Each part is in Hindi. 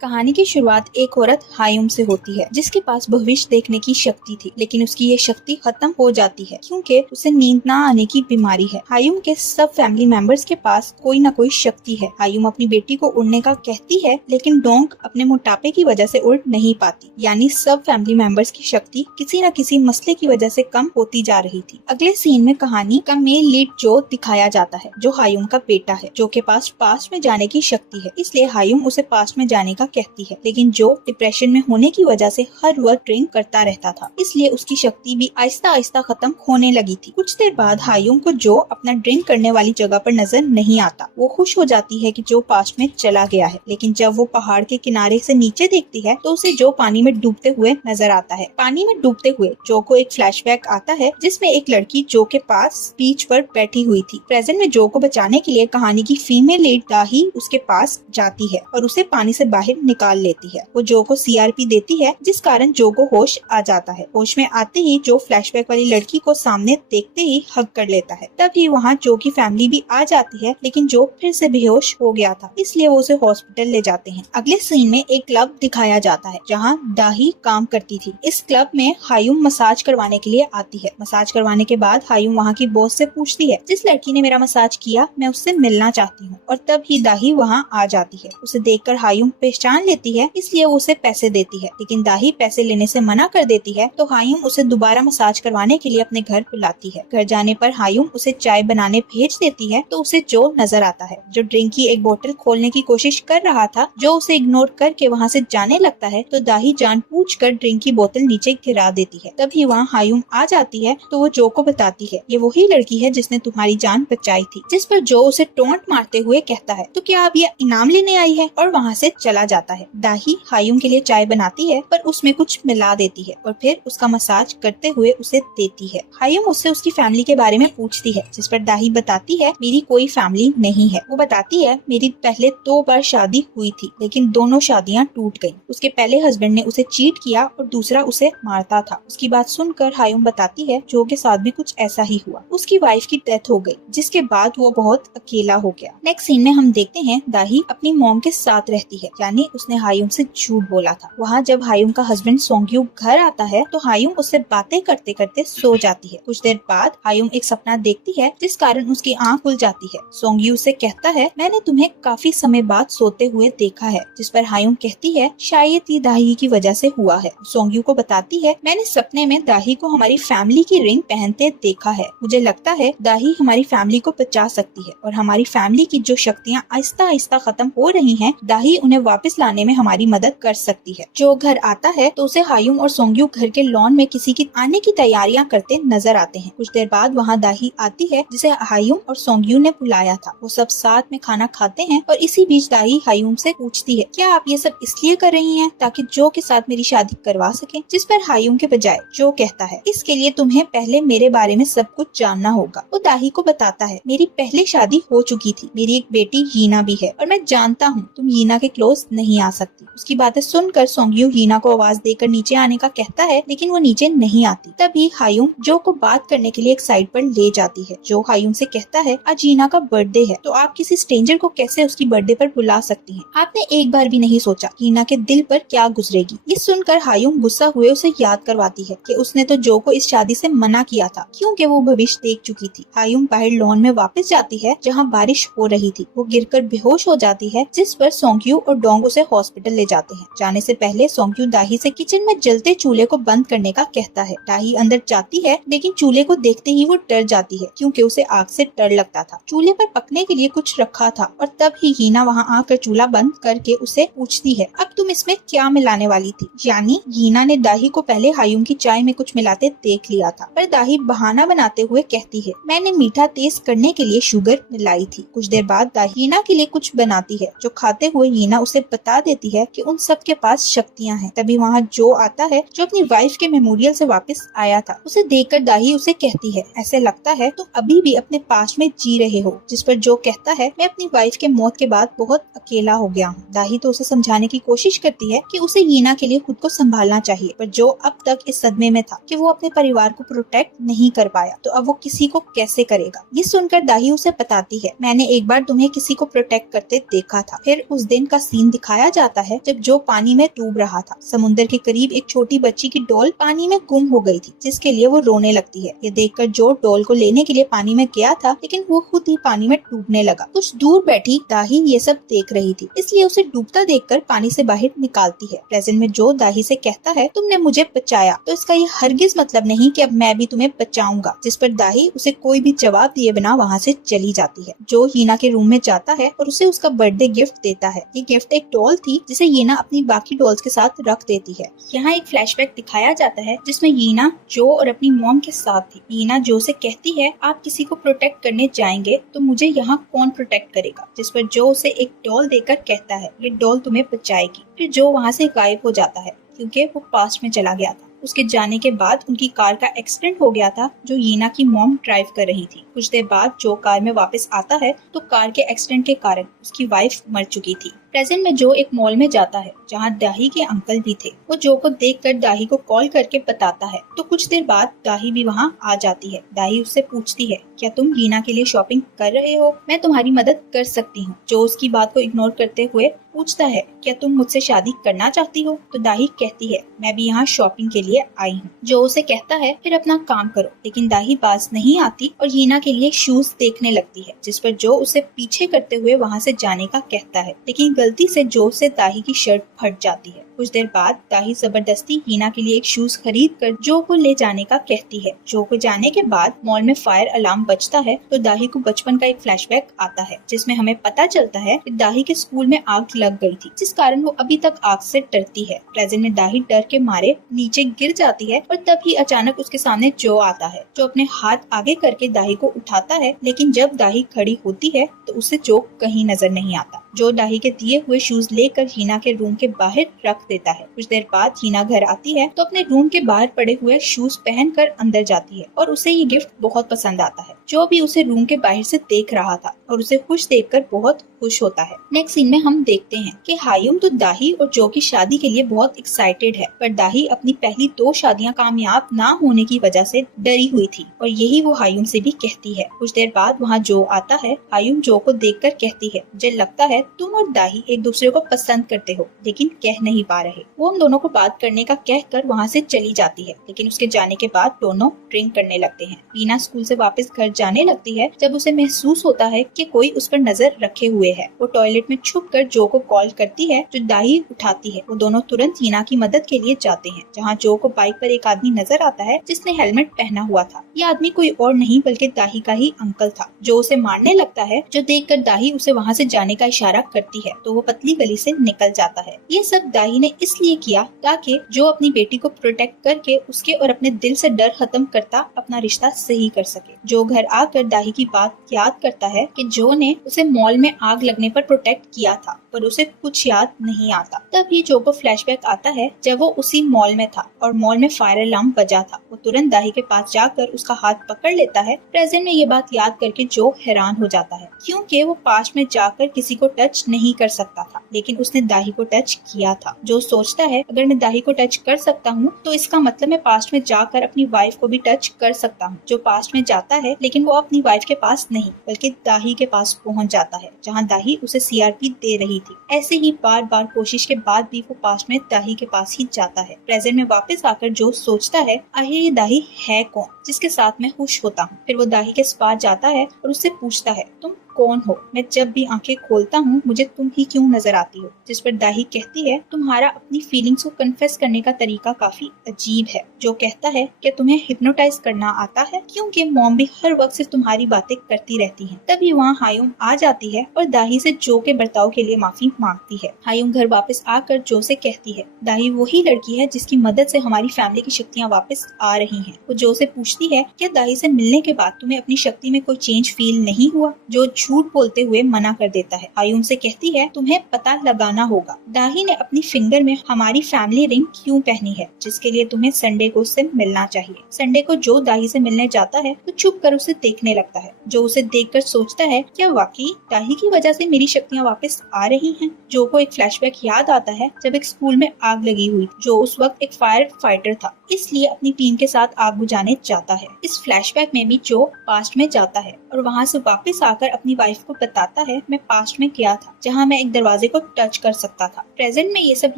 कहानी की शुरुआत एक औरत हायुम से होती है जिसके पास भविष्य देखने की शक्ति थी, लेकिन उसकी ये शक्ति खत्म हो जाती है क्योंकि उसे नींद ना आने की बीमारी है। हायुम के सब फैमिली मेंबर्स के पास कोई ना कोई शक्ति है। हायुम अपनी बेटी को उड़ने का कहती है, लेकिन डोंग अपने मोटापे की वजह से उड़ नहीं पाती। यानी सब फैमिली मेंबर्स की शक्ति किसी न किसी मसले की वजह से कम होती जा रही थी। अगले सीन में कहानी का मेन लीड जो दिखाया जाता है, जो हायुम का बेटा है, जो के पास पास्ट में जाने की शक्ति है। इसलिए हायुम उसे पास्ट में जाने का कहती है, लेकिन जो डिप्रेशन में होने की वजह से हर वक्त ड्रिंक करता रहता था, इसलिए उसकी शक्ति भी आहिस्ता आहिस्ता खत्म होने लगी थी। कुछ देर बाद हायुम को जो अपना ड्रिंक करने वाली जगह पर नजर नहीं आता। वो खुश हो जाती है कि जो पास्ट में चला गया है, लेकिन जब वो पहाड़ के किनारे से नीचे देखती है तो उसे जो पानी में डूबते हुए नजर आता है। पानी में डूबते हुए जो को एक फ्लैशबैक आता है जिसमें एक लड़की जो के पास बीच पर बैठी हुई थी। प्रेजेंट में जो को बचाने के लिए कहानी की फीमेल लीड दाही उसके पास जाती है और उसे पानी से बाहर निकाल लेती है। वो जो को सीआरपी देती है, जिस कारण जो को होश आ जाता है। होश में आते ही जो फ्लैशबैक वाली लड़की को सामने देखते ही हग कर लेता है। तभी वहाँ जो की फैमिली भी आ जाती है, लेकिन जो फिर से बेहोश हो गया था, इसलिए वो उसे हॉस्पिटल ले जाते हैं। अगले सीन में एक क्लब दिखाया जाता है जहाँ दाही काम करती थी। इस क्लब में हायुम मसाज करवाने के लिए आती है। मसाज करवाने के बाद हायुम वहाँ की बॉस से पूछती है, जिस लड़की ने मेरा मसाज किया मैं उससे मिलना चाहती हूँ। और तब ही दाही वहाँ आ जाती है। उसे देखकर हायुम पहचान लेती है, इसलिए वो उसे पैसे देती है, लेकिन दाही पैसे लेने से मना कर देती है। तो हायुम उसे दोबारा मसाज करवाने के लिए अपने घर बुलाती है। घर जाने पर हायुम उसे चाय बनाने भेज देती है तो उसे जो नजर आता है, जो ड्रिंक की एक बोतल खोलने की कोशिश कर रहा था, जो उसे इग्नोर करके वहाँ से जाने लगता है। तो दाही जानबूझकर ड्रिंक की बोतल नीचे गिरा देती है। तभी वहाँ हायुम आ जाती है तो वो जो को बताती है, ये वही लड़की है जिसने तुम्हारी जान बचाई थी। जिस पर जो उसे टोंट मारते हुए कहता है, तो क्या आप ये इनाम लेने आई है, और वहाँ से चला जाता है। दाही हायुम के लिए चाय बनाती है पर उसमें कुछ मिला देती है और फिर उसका मसाज करते हुए उसे देती है। हायुम उससे उसकी फैमिली के बारे में पूछती है, जिस पर दाही बताती है, मेरी कोई फैमिली नहीं है। वो बताती है, मेरी पहले 2 बार शादी हुई थी, लेकिन दोनों शादियाँ टूट गयी। उसके पहले हस्बैंड ने उसे चीट किया और दूसरा उसे मारता था। उसकी बात सुनकर हायुम बताती है, जो के साथ भी कुछ ऐसा ही हुआ। उसकी वाइफ की डेथ हो गई, जिसके बाद वो बहुत अकेला हो गया। नेक्स्ट सीन में हम देखते हैं दाही अपनी मॉम के साथ रहती है, यानी उसने हायुम से झूठ बोला था। वहाँ जब हायुम का हस्बैंड सोंग्यू घर आता है तो हायुम उससे बातें करते करते सो जाती है। कुछ देर बाद हायुम एक सपना देखती है, जिस कारण उसकी आँख खुल जाती है। सोंग्यू से कहता है, मैंने तुम्हें काफी समय बाद सोते हुए देखा है। जिस पर हायुम कहती है, शायद ये दाही की वजह से हुआ है। सोंग्यू को बताती है, मैंने सपने में दाही को हमारी फैमिली की रिंग पहनते देखा है। मुझे लगता है दाही हमारी फैमिली को बचा सकती है और हमारी फैमिली की जो शक्तियाँ आहिस्ता आहिस्ता खत्म हो रही हैं, दाही उन्हें वापस लाने में हमारी मदद कर सकती है। जो घर आता है तो उसे हायुम और सोंग्यू घर के लॉन में किसी की आने की तैयारियां करते नजर आते हैं। कुछ देर बाद वहाँ दाही आती है, जिसे हायुम और सोंग्यू ने बुलाया था। वो सब साथ में खाना खाते हैं और इसी बीच दाही हायुम से पूछती है, क्या आप ये सब इसलिए कर रही हैं ताकि जो के साथ मेरी शादी करवा सके? जिस पर हायुम के बजाय जो कहता है, इसके लिए तुम्हें पहले मेरे बारे में सब कुछ जानना होगा। वो दाही को बताता है, मेरी पहले शादी हो चुकी थी, मेरी एक बेटी यीना भी है और मैं जानता हूँ तुम यीना के क्लोज नहीं आ सकती। उसकी बातें सुनकर सोंग्यू यीना को आवाज देकर नीचे आने का कहता है, लेकिन वो नीचे नहीं आती। तभी हायुम जो को बात करने के लिए एक साइड पर ले जाती है। जो हायुम से कहता है, आज यीना का बर्थडे है, तो आप किसी स्ट्रेंजर को कैसे उसकी बर्थडे पर बुला सकती हैं? आपने एक बार भी नहीं सोचा यीना के दिल पर क्या गुजरेगी? ये सुनकर हायुम गुस्सा हुए उसे याद करवाती है कि उसने तो जो को इस शादी से मना किया था, क्योंकि वो भविष्य देख चुकी थी। हायुम बाहर लॉन में वापस जाती है जहाँ बारिश हो रही थी। वो गिरकर बेहोश हो जाती है, जिस पर सोंग्यू और डोंग उसे हॉस्पिटल ले जाते हैं। जाने से पहले सोंग्यू दाही से किचन में जलते चूल्हे को बंद करने का कहता है। दाही अंदर जाती है, लेकिन चूल्हे को देखते ही वो डर जाती है, क्योंकि उसे आग से डर लगता था। चूल्हे पर पकने के लिए कुछ रखा था और तब ही हीना वहाँ आकर चूल्हा बंद करके उसे पूछती है, अब तुम इसमें क्या मिलाने वाली थी? यानी हीना ने दाही को पहले हायुम की चाय में कुछ मिलाते देख लिया था, पर दाही बहाना बनाते हुए कहती है, मैंने मीठा तेज करने के लिए शुगर मिलाई थी। कुछ देर बाद दाही हीना के लिए कुछ बनाती है, जो खाते हुए हीना उसे बता देती है कि उन सब के पास शक्तियाँ हैं। तभी वहाँ जो आता है, जो अपनी वाइफ के मेमोरियल से वापस आया था। उसे देखकर दाही उसे कहती है, ऐसे लगता है तुम अभी भी अपने पास्ट में जी रहे हो। जिस पर जो कहता है, मैं अपनी वाइफ के मौत के बाद बहुत अकेला हो गया हूँ। दाही तो उसे समझाने की कोशिश करती है कि उसे हीना के लिए खुद को संभालना चाहिए, पर जो अब तक इस सदमे में था कि वो अपने परिवार को प्रोटेक्ट नहीं कर पाया, तो अब वो किसी को कैसे करेगा? ये सुनकर दाही उसे बताती है, मैंने एक बार तुम्हें किसी को प्रोटेक्ट करते देखा था। फिर उस दिन का सीन दिखाया जाता है जब जो पानी में डूब रहा था। समुद्र के करीब एक छोटी बच्ची की डॉल पानी में गुम हो गई थी, जिसके लिए वो रोने लगती है। ये देखकर जो डॉल को लेने के लिए पानी में गया था, लेकिन वो खुद ही पानी में डूबने लगा। कुछ दूर बैठी दाही ये सब देख रही थी, इसलिए उसे डूबता देखकर पानी से बाहर निकालती है। प्रेजेंट में जो दाही से कहता है, तुमने मुझे बचाया, तो इसका ये हरगिज मतलब नहीं कि अब मैं भी तुम्हें बचाऊंगा। जिस पर दाही उसे कोई भी जवाब दिए बिना वहाँ से चली जाती है। जो हीना के रूम में जाता है और उसे उसका बर्थडे गिफ्ट देता है। ये गिफ्ट एक डॉल थी जिसे हीना अपनी बाकी डॉल्स के साथ रख देती है। यहाँ एक फ्लैशबैक दिखाया जाता है जिसमें हीना जो और अपनी मॉम के साथ थी। हीना जो से कहती है, आप किसी को प्रोटेक्ट करने जाएंगे तो मुझे यहाँ कौन प्रोटेक्ट करेगा। जिस पर जो उसे एक डॉल देकर कहता है, ये डॉल तुम्हें बचाएगी। फिर जो वहाँ से गायब हो जाता है क्योंकि वो पास्ट में चला गया था। उसके जाने के बाद उनकी कार का एक्सीडेंट हो गया था जो हीना की मॉम ड्राइव कर रही थी। कुछ देर बाद जो कार में वापस आता है तो कार के एक्सीडेंट के कारण उसकी वाइफ मर चुकी थी। प्रेजेंट में जो एक मॉल में जाता है जहाँ दाही के अंकल भी थे। वो जो को देखकर दाही को कॉल करके बताता है, तो कुछ देर बाद दाही भी वहाँ आ जाती है। दाही उससे पूछती है, क्या तुम हीना के लिए शॉपिंग कर रहे हो? मैं तुम्हारी मदद कर सकती हूँ। जो उसकी बात को इग्नोर करते हुए पूछता है, क्या तुम मुझसे शादी करना चाहती हो? तो दाही कहती है, मैं भी यहाँ शॉपिंग के लिए आई हूँ। जो उसे कहता है, फिर अपना काम करो। लेकिन दाही पास नहीं आती और हीना के लिए शूज देखने लगती है, जिस पर जो उसे पीछे करते हुए वहाँ से जाने का कहता है। लेकिन गलती से जो से दाही की शर्ट फट जाती है। कुछ देर बाद दाही जबरदस्ती हीना के लिए एक शूज खरीद कर जो को ले जाने का कहती है। जो को जाने के बाद मॉल में फायर अलार्म बजता है तो दाही को बचपन का एक फ्लैशबैक आता है, जिसमें हमें पता चलता है कि दाही के स्कूल में आग लग गई थी, जिस कारण वो अभी तक आग से डरती है। प्रेजेंट में दाही डर के मारे नीचे गिर जाती है और तभी अचानक उसके सामने जो आता है, जो अपने हाथ आगे करके दाही को उठाता है। लेकिन जब दाही खड़ी होती है तो उसे जो कहीं नजर नहीं आता। जो दाही के दिए हुए शूज लेकर हीना के रूम के बाहर रख देता है। कुछ देर बाद हीना घर आती है तो अपने रूम के बाहर पड़े हुए शूज पहनकर अंदर जाती है और उसे ये गिफ्ट बहुत पसंद आता है। जो भी उसे रूम के बाहर से देख रहा था और उसे खुश देखकर बहुत खुश होता है। नेक्स्ट सीन में हम देखते हैं कि हायुम तो दाही और जो की शादी के लिए बहुत एक्साइटेड है, पर दाही अपनी पहली 2 शादियां कामयाब ना होने की वजह से डरी हुई थी और यही वो हायुम से भी कहती है। कुछ देर बाद वहाँ जो आता है। हायुम जो को देखकर कहती है, मुझे लगता है तुम और दाही एक दूसरे को पसंद करते हो, लेकिन कह नहीं पा रहे। वो उन दोनों को बात करने का कहकर वहाँ से चली जाती है। लेकिन उसके जाने के बाद दोनों ड्रिंक करने लगते हैं। हीना स्कूल से वापस घर जाने लगती है जब उसे महसूस होता है कि कोई उस पर नजर रखे हुए है। वो टॉयलेट में छुपकर जो को कॉल करती है, जो दाही उठाती है। वो दोनों तुरंत हीना की मदद के लिए जाते हैं, जहाँ जो को बाइक पर एक आदमी नजर आता है जिसने हेलमेट पहना हुआ था। ये आदमी कोई और नहीं बल्कि दाही का ही अंकल था, जो उसे मारने लगता है। जो देखकर दाही उसे वहाँ से जाने का इशारा करती है तो वो पतली गली से निकल जाता है। ये सब दाही ने इसलिए किया ताकि जो अपनी बेटी को प्रोटेक्ट करके उसके और अपने दिल से डर खत्म करता अपना रिश्ता सही कर सके। जो घर आकर दाही की बात याद करता है कि जो ने उसे मॉल में आग लगने पर प्रोटेक्ट किया था, पर उसे कुछ याद नहीं आता। तभी जो को फ्लैशबैक आता है जब वो उसी मॉल में था और मॉल में फायर अलार्म बजा था। वो तुरंत दाही के पास जाकर उसका हाथ पकड़ लेता है। प्रेजेंट में ये बात याद करके जो हैरान हो जाता है, क्योंकि वो पास्ट में जाकर किसी को टच नहीं कर सकता था, लेकिन उसने दाही को टच किया था। जो सोचता है, अगर मैं दाही को टच कर सकता हूँ तो इसका मतलब मैं पास्ट में जाकर अपनी वाइफ को भी टच कर सकता हूँ। जो पास्ट में जाता है, लेकिन वो अपनी वाइफ के पास नहीं बल्कि दाही के पास पहुँच जाता है, जहाँ दाही उसे सीआरपी दे रही थी। ऐसे ही बार बार कोशिश के बाद भी वो पास्ट में दाही के पास ही जाता है। प्रेजेंट में वापस आकर जो सोचता है, आखिर ये दाही है कौन जिसके साथ मैं खुश होता हूँ। फिर वो दाही के पास जाता है और उससे पूछता है, तुम कौन हो? मैं जब भी आंखें खोलता हूँ मुझे तुम ही क्यों नजर आती हो? जिस पर दाही कहती है, तुम्हारा अपनी फीलिंग्स को कन्फेस करने का तरीका काफी अजीब है। जो कहता है, क्या तुम्हें हिप्नोटाइज करना आता है? क्योंकि मॉम भी हर वक्त सिर्फ तुम्हारी बातें करती रहती हैं। तभी वहाँ हायुम आ जाती है और दाही से जो के बर्ताव के लिए माफी मांगती है। हायुम घर वापस आकर जो से कहती है, दाही वही लड़की है जिसकी मदद से हमारी फैमिली की शक्तियाँ वापस आ रही हैं। वो जो से पूछती है, क्या दाही से मिलने के बाद तुम्हें अपनी शक्ति में कोई चेंज फील नहीं हुआ? जो झूठ बोलते हुए मना कर देता है। हायुम से कहती है, तुम्हें पता लगाना होगा दाही ने अपनी फिंगर में हमारी फैमिली रिंग क्यों पहनी है, जिसके लिए तुम्हें संडे को उससे मिलना चाहिए। संडे को जो दाही से मिलने जाता है तो छुप कर उसे देखने लगता है। जो उसे देखकर सोचता है, क्या वाकई दाही की वजह से मेरी शक्तियाँ वापस आ रही हैं? जो को एक फ्लैशबैक याद आता है जब एक स्कूल में आग लगी हुई। जो उस वक्त एक फायर फाइटर था, इसलिए अपनी टीम के साथ आग बुझाने जाता है। इस फ्लैशबैक में भी जो पास्ट में जाता है और वहाँ से वापस आकर अपनी अपनी वाइफ को बताता है मैं पास्ट में गया था जहाँ मैं एक दरवाजे को टच कर सकता था। प्रेजेंट में ये सब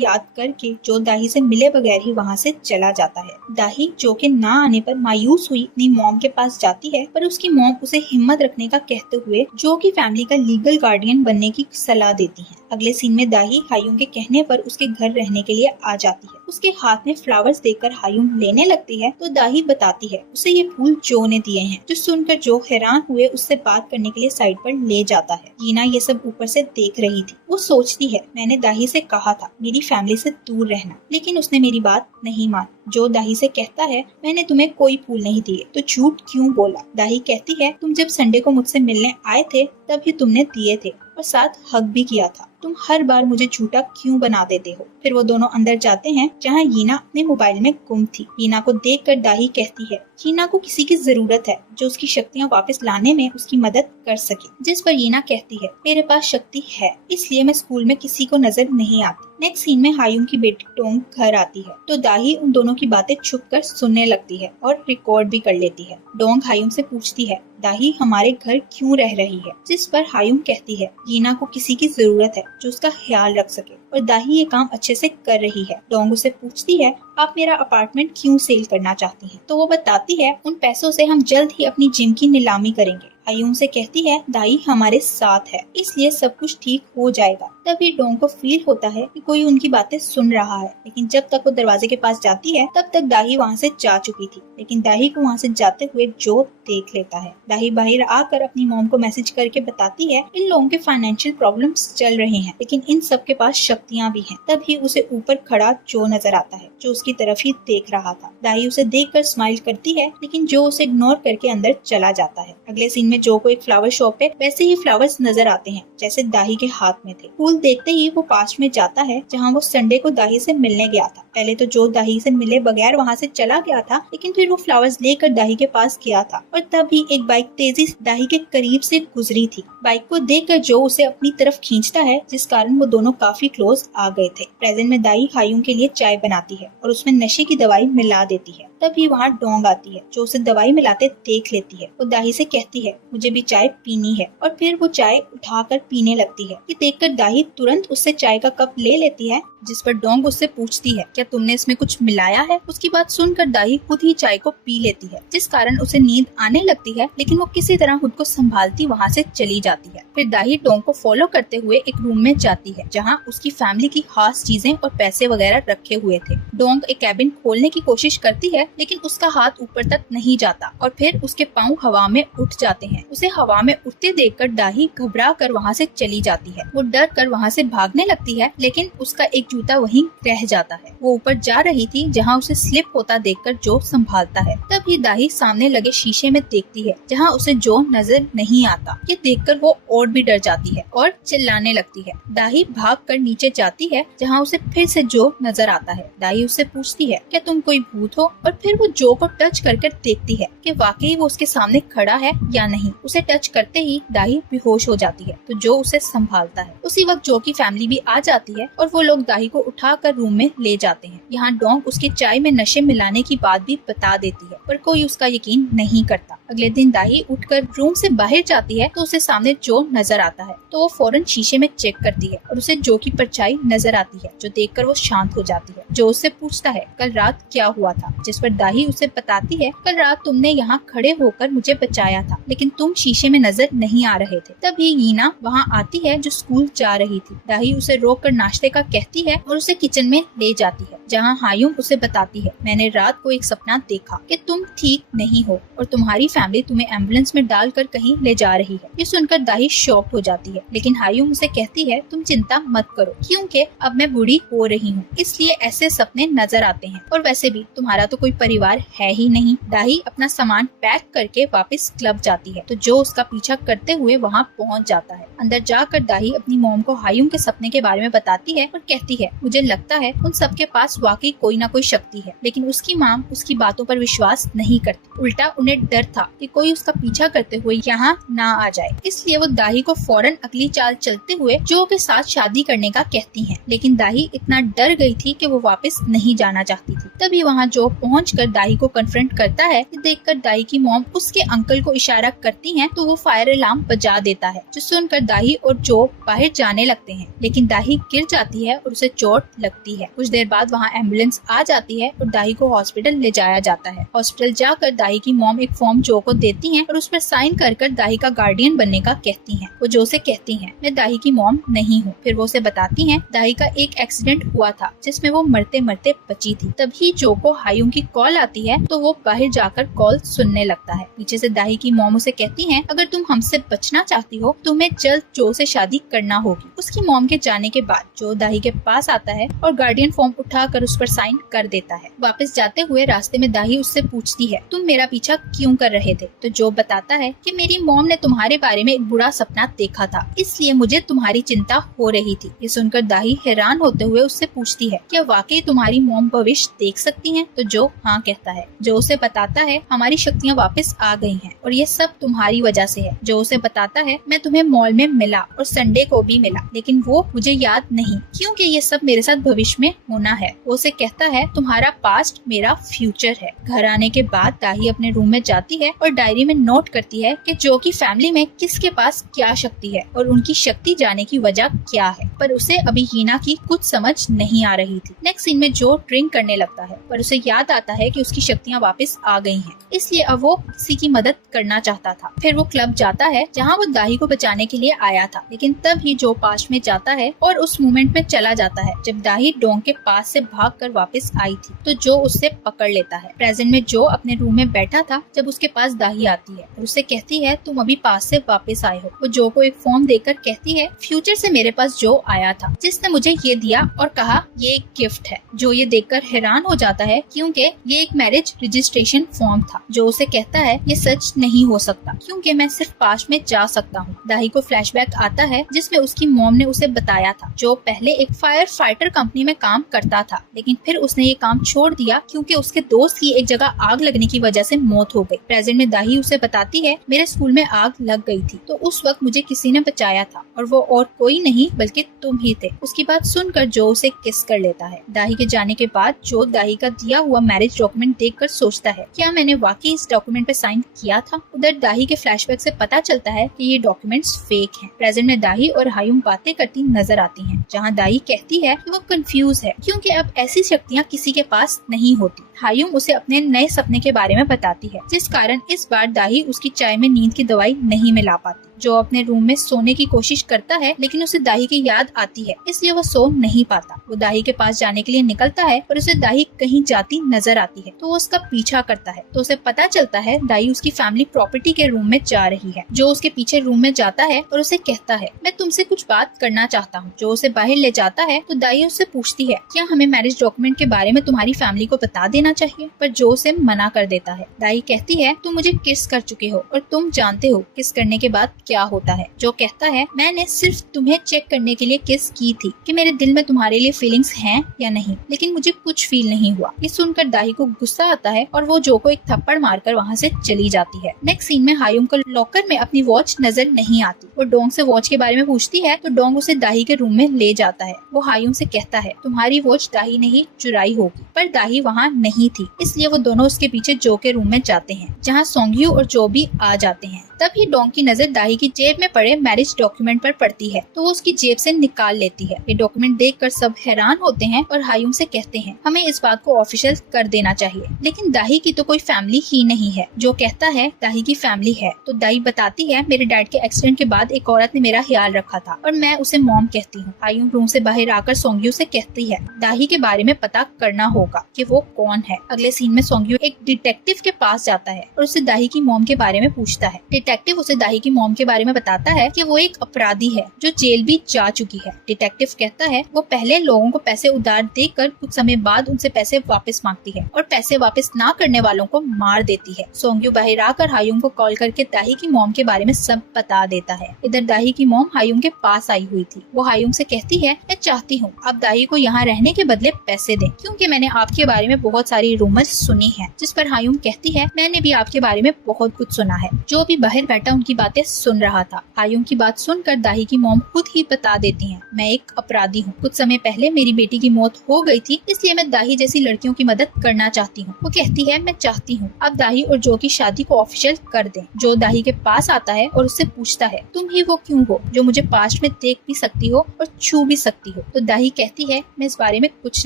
याद करके जो दाही से मिले बगैर ही वहाँ से चला जाता है। दाही जो के ना आने पर मायूस हुई अपनी मॉम के पास जाती है, पर उसकी मॉम उसे हिम्मत रखने का कहते हुए जो की फैमिली का लीगल गार्डियन बनने की सलाह देती है। अगले सीन में दाही हायुम के कहने पर उसके घर रहने के लिए आ जाती है। उसके हाथ में फ्लावर्स देखकर हायुम लेने लगती है तो दाही बताती है उसे ये फूल जो ने दिए हैं, जो सुनकर जो हैरान हुए उससे बात करने के लिए साइड पर ले जाता है। हीना ये सब ऊपर से देख रही थी। वो सोचती है मैंने दाही से कहा था मेरी फैमिली से दूर रहना, लेकिन उसने मेरी बात नहीं मानी। जो दाही से कहता है मैंने तुम्हें कोई फूल नहीं दिए तो झूठ क्यों बोला। दाही कहती है तुम जब संडे को मुझसे मिलने आए थे तभी तुमने दिए थे और साथ हक भी किया था। तुम हर बार मुझे झूठा क्यों बना देते हो। फिर वो दोनों अंदर जाते हैं जहाँ हीना अपने मोबाइल में गुम थी। हीना को देखकर दाही कहती है हीना को किसी की जरूरत है जो उसकी शक्तियाँ वापस लाने में उसकी मदद कर सके। जिस पर हीना कहती है मेरे पास शक्ति है इसलिए मैं स्कूल में किसी को नजर नहीं आती। नेक्स्ट सीन में हायुम की बेटी डोंग घर आती है तो दाही उन दोनों की बातें छुपकर सुनने लगती है और रिकॉर्ड भी कर लेती है। डोंग हायुम से पूछती है दाही हमारे घर क्यों रह रही है, जिस पर हायुम कहती है हीना को किसी की जरूरत है जो उसका ख्याल रख सके और दाही ये काम अच्छे से कर रही है। डोंग उसे पूछती है आप मेरा अपार्टमेंट क्यों सेल करना चाहती हैं? तो वो बताती है उन पैसों से हम जल्द ही अपनी जिम की नीलामी करेंगे। हायुम से कहती है दाई हमारे साथ है इसलिए सब कुछ ठीक हो जाएगा। तभी डोंग को फील होता है कि कोई उनकी बातें सुन रहा है, लेकिन जब तक वो दरवाजे के पास जाती है तब तक दाही वहाँ से जा चुकी थी। लेकिन दाही को वहाँ से जाते हुए जो देख लेता है। दाही बाहर आकर अपनी मॉम को मैसेज करके बताती है इन लोगों के फाइनेंशियल प्रॉब्लम्स चल रहे हैं लेकिन इन सब के पास शक्तियाँ भी हैं। तभी उसे ऊपर खड़ा जो नजर आता है जो उसकी तरफ ही देख रहा था। दाही उसे देखकर स्माइल करती है लेकिन जो उसे इग्नोर करके अंदर चला जाता है। अगले सीन में जो को एक फ्लावर शॉप पे वैसे ही फ्लावर्स नजर आते हैं जैसे दाही के हाथ में थे। फूल देखते ही वो पास में जाता है जहाँ वो संडे को दाही से मिलने गया था। पहले तो जो दाही से मिले बगैर वहाँ से चला गया था, लेकिन फिर वो फ्लावर्स लेकर दाही के पास गया था और तभी एक बाइक तेजी से दाही के करीब से गुजरी थी। बाइक को देखकर जो उसे अपनी तरफ खींचता है जिस कारण वो दोनों काफी क्लोज आ गए थे। प्रेजेंट में दाई हायुम के लिए चाय बनाती है और उसमें नशे की दवाई मिला देती है। तभी वहाँ डोंग आती है जो उसे दवाई मिलाते देख लेती है। वो दाही से कहती है मुझे भी चाय पीनी है और फिर वो चाय उठाकर पीने लगती है। ये देखकर दाही तुरंत उससे चाय का कप ले लेती है जिस पर डोंग उससे पूछती है क्या तुमने इसमें कुछ मिलाया है। उसकी बात सुनकर दाही खुद ही चाय को पी लेती है जिस कारण उसे नींद आने लगती है, लेकिन वो किसी तरह खुद को संभालती वहाँ से चली जाती है। फिर दाही डोंग को फॉलो करते हुए एक रूम में जाती है जहाँ उसकी फैमिली की खास चीजें और पैसे वगैरह रखे हुए थे। डोंग एक कैबिन खोलने की कोशिश करती है लेकिन उसका हाथ ऊपर तक नहीं जाता और फिर उसके पाँव हवा में उठ जाते हैं। उसे हवा में उठते देखकर दाही घबरा कर वहाँ से चली जाती है। वो डर कर वहाँ से भागने लगती है लेकिन उसका एक जूता वहीं रह जाता है। वो ऊपर जा रही थी जहाँ उसे स्लिप होता देखकर जो संभालता है। तभी दाही सामने लगे शीशे में देखती है जहाँ उसे जो नजर नहीं आता। ये देखकर वो और भी डर जाती है और चिल्लाने लगती है। दाही भाग कर नीचे जाती है जहाँ उसे फिर से जो नजर आता है। दाही उससे पूछती है क्या तुम कोई भूत हो, और फिर वो जो को टच कर देखती है कि वाकई वो उसके सामने खड़ा है या नहीं। उसे टच करते ही दाही बेहोश हो जाती है तो जो उसे संभालता है। उसी वक्त जो की फैमिली भी आ जाती है और वो लोग दाही को उठाकर रूम में ले जाते हैं। यहाँ डोंग उसके चाय में नशे मिलाने की बात भी बता देती है पर कोई उसका यकीन नहीं करता। अगले दिन दाही उठकर रूम से बाहर जाती है तो उसे सामने जो नजर आता है तो वो फौरन शीशे में चेक करती है और उसे जो की परछाई नजर आती है जो देखकर वो शांत हो जाती है। जो उससे पूछता है कल रात क्या हुआ था, जिस पर दाही उसे बताती है कल रात तुमने यहाँ खड़े होकर मुझे बचाया था लेकिन तुम शीशे में नजर नहीं आ रहे थे। तभी हीना वहाँ आती है जो स्कूल जा रही थी। दाही उसे रोक कर नाश्ते का कहती है और उसे किचन में ले जाती है जहाँ हायुम उसे बताती है मैंने रात को एक सपना देखा कि तुम ठीक नहीं हो और तुम्हारी फैमिली तुम्हें एम्बुलेंस में डालकर कहीं ले जा रही है। ये सुनकर दाही शॉक्ड हो जाती है लेकिन हायुम उसे कहती है तुम चिंता मत करो क्योंकि अब मैं बूढ़ी हो रही हूँ इसलिए ऐसे सपने नजर आते हैं और वैसे भी तुम्हारा तो कोई परिवार है ही नहीं। दाही अपना सामान पैक करके वापस क्लब जाती है तो जो उसका पीछा करते हुए वहाँ पहुँच जाता है। अंदर जाकर दाही अपनी मॉम को हायुम के सपने के बारे में बताती है और कहती है मुझे लगता है उन सबके पास पास वाकई कोई ना कोई शक्ति है, लेकिन उसकी माँ उसकी बातों पर विश्वास नहीं करती। उल्टा उन्हें डर था कि कोई उसका पीछा करते हुए यहाँ ना आ जाए, इसलिए वो दाही को फौरन अगली चाल चलते हुए जो के साथ शादी करने का कहती हैं। लेकिन दाही इतना डर गई थी कि वो वापस नहीं जाना चाहती थी। तभी वहाँ जो पहुंचकर दाही को कन्फ्रंट करता है। देखकर दाही की मॉम उसके अंकल को इशारा करती है तो वो फायर अलार्म बजा देता है, जो सुनकर दाही और जो बाहर जाने लगते हैं। लेकिन दाही गिर जाती है और उसे चोट लगती है। कुछ देर बाद वहाँ एम्बुलेंस आ जाती है और दाही को हॉस्पिटल ले जाया जाता है। हॉस्पिटल जाकर दाही की मॉम एक फॉर्म जो को देती है और उस पर साइन कर दाही का गार्डियन बनने का कहती है। वो जो से कहती है मैं दाही की मॉम नहीं हूँ। फिर वो उसे बताती है दाही का एक एक्सीडेंट हुआ था जिसमें वो मरते मरते बची थी। तभी जो को हायुम की कॉल आती है तो वो बाहर जाकर कॉल सुनने लगता है। पीछे से दाही की मॉम उसे कहती है अगर तुम हमसे बचना चाहती हो तुम्हें जल्द जो से शादी करना होगी। उसकी मॉम के जाने के बाद जो दाही के पास आता है और गार्डियन फॉर्म उठाकर उस पर साइन कर देता है। वापस जाते हुए रास्ते में दाही उससे पूछती है तुम मेरा पीछा क्यों कर रहे थे? तो जो बताता है कि मेरी मॉम ने तुम्हारे बारे में एक बुरा सपना देखा था, इसलिए मुझे तुम्हारी चिंता हो रही थी। ये सुनकर दाही हैरान होते हुए उससे पूछती है क्या वाकई तुम्हारी मॉम भविष्य देख सकती है? तो जो हाँ कहता है। जो उसे बताता है हमारी शक्तियाँ वापस आ गई हैं और ये सब तुम्हारी वजह से है। जो उसे बताता है मैं तुम्हें मॉल में मिला और संडे को भी मिला, लेकिन वो मुझे याद नहीं क्योंकि ये सब मेरे साथ भविष्य में होना है। वो उसे कहता है तुम्हारा पास्ट मेरा फ्यूचर है। घर आने के बाद दाही अपने रूम में जाती है और डायरी में नोट करती है कि जो की फैमिली में किसके पास क्या शक्ति है और उनकी शक्ति जाने की वजह क्या है, पर उसे अभी हीना की कुछ समझ नहीं आ रही थी। नेक्स्ट सीन में जो ड्रिंक करने लगता है पर उसे याद आता है कि उसकी शक्तियाँ वापस आ गई हैं, इसलिए अब वो किसी की मदद करना चाहता था। फिर वो क्लब जाता है जहाँ वो दाही को बचाने के लिए आया था, लेकिन तब ही जो पास में जाता है और उस मोमेंट में चला जाता है जब दाही डोंग के पास से भागकर वापस आई थी। तो जो उससे पकड़ लेता है। प्रेजेंट में जो अपने रूम में बैठा था जब उसके पास दाही आती है और उससे कहती है तुम अभी पास से वापस आए हो। वो जो को एक फॉर्म देकर कहती है फ्यूचर से मेरे पास जो आया था जिसने मुझे ये दिया और कहा ये एक गिफ्ट है। जो ये देखकर हैरान हो जाता है क्योंकि ये एक मैरिज रजिस्ट्रेशन फॉर्म था। जो उसे कहता है ये सच नहीं हो सकता क्योंकि मैं सिर्फ पास्ट में जा सकता हूँ। दाही को फ्लैशबैक आता है जिसमें उसकी मॉम ने उसे बताया था जो पहले एक फायर फाइटर कंपनी में काम करता था, लेकिन फिर उसने ये काम छोड़ दिया क्योंकि उसके दोस्त की एक जगह आग लगने की वजह से मौत हो गई। प्रेजेंट में दाही उसे बताती है मेरे स्कूल में आग लग गई थी तो उस वक्त मुझे किसी ने बचाया था और वो और कोई नहीं बल्कि तुम ही थे। उसकी बात सुनकर जो उसे किस कर लेता है। दाही के जाने के बाद जो दाही का दिया हुआ मैरिज डॉक्यूमेंट देखकर सोचता है क्या मैंने वाकई इस डॉक्यूमेंट पे साइन किया था। उधर दाही के फ्लैशबैक से पता चलता है कि ये डॉक्यूमेंट्स फेक हैं। प्रेजेंट में दाही और हायुम बातें करती नजर आती हैं, जहां दाही कहती है कि वो कंफ्यूज है क्योंकि अब ऐसी शक्तियाँ किसी के पास नहीं होती। हायुम उसे अपने नए सपने के बारे में बताती है जिस कारण इस बार दाही उसकी चाय में नींद की दवाई नहीं मिला पाती। जो अपने रूम में सोने की कोशिश करता है लेकिन उसे दाही की याद आती है इसलिए वो सो नहीं पाता। वो दाही के पास जाने के लिए निकलता है और उसे दाही कहीं जाती नजर आती है तो वो उसका पीछा करता है। तो उसे पता चलता है दाही उसकी फैमिली प्रॉपर्टी के रूम में जा रही है। जो उसके पीछे रूम में जाता है और उसे कहता है मैं तुमसे कुछ बात करना चाहता हूँ। जो उसे बाहर ले जाता है तो दाही उससे पूछती है क्या हमें मैरिज डॉक्यूमेंट के बारे में तुम्हारी फैमिली को बता देना चाहिए, पर जो उसे मना कर देता है। दाही कहती है तुम मुझे किस कर चुके हो और तुम जानते हो किस करने के बाद क्या होता है। जो कहता है मैंने सिर्फ तुम्हें चेक करने के लिए किस की थी कि मेरे दिल में तुम्हारे लिए फीलिंग्स हैं या नहीं, लेकिन मुझे कुछ फील नहीं हुआ। ये सुनकर दाही को गुस्सा आता है और वो जो को एक थप्पड़ मारकर वहाँ से चली जाती है। नेक्स्ट सीन में हायुम को लॉकर में अपनी वॉच नजर नहीं आती। वो डोंग से वॉच के बारे में पूछती है तो डोंग उसे दाही के रूम में ले जाता है। वो हायुम से कहता है तुम्हारी वॉच दाही ने ही चुराई होगी, पर दाही वहाँ नहीं थी, इसलिए वो दोनों उसके पीछे जो के रूम में जाते हैं जहाँ सोंग्यू और जो भी आ जाते हैं। तभी डोंग की नजर दाही की जेब में पड़े मैरिज डॉक्यूमेंट पर पड़ती है तो वो उसकी जेब से निकाल लेती है। ये डॉक्यूमेंट देखकर सब हैरान होते हैं और हायुम से कहते हैं हमें इस बात को ऑफिशियल कर देना चाहिए, लेकिन दाही की तो कोई फैमिली ही नहीं है। जो कहता है दाही की फैमिली है तो दाही बताती है मेरे डैड के एक्सीडेंट के बाद एक औरत ने मेरा ख्याल रखा था और मैं उसे मॉम कहती हूँ। हायुम रूम से बाहर आकर सोंग्यू से कहती है दाही के बारे में पता करना होगा कि वो कौन है। अगले सीन में सोंग्यू एक डिटेक्टिव के पास जाता है और उससे दाही की मॉम के बारे में पूछता है। डिटेक्टिव उसे दाही की मॉम के बारे में बताता है कि वो एक अपराधी है जो जेल भी जा चुकी है। डिटेक्टिव कहता है वो पहले लोगों को पैसे उधार देकर कुछ समय बाद उनसे पैसे वापस मांगती है और पैसे वापस ना करने वालों को मार देती है। सोंग्यू बाहर आकर हायुम को कॉल करके दाही की मॉम के बारे में सब बता देता है। इधर दाही की मॉम हायुम के पास आई हुई थी। वो हायुम से कहती है मैं चाहती हूँ आप दाही को यहाँ रहने के बदले पैसे दें, क्योंकि मैंने आपके बारे में बहुत सारी रूमर्स सुनी है। जिस पर हायुम कहती है मैंने भी आपके बारे में बहुत कुछ सुना है। जो भी बाहर बैठा उनकी बातें सुन रहा था। हायुम की बात सुनकर दाही की मॉम खुद ही बता देती है मैं एक अपराधी हूँ। कुछ समय पहले मेरी बेटी की मौत हो गई थी, इसलिए मैं दाही जैसी लड़कियों की मदद करना चाहती हूँ। वो कहती है मैं चाहती हूँ आप दाही और जो की शादी को ऑफिशियल कर दें। जो दाही के पास आता है और उससे पूछता है तुम ही वो क्यों हो जो मुझे पास्ट में देख भी सकती हो और छू भी सकती हो। तो दाही कहती है मैं इस बारे में कुछ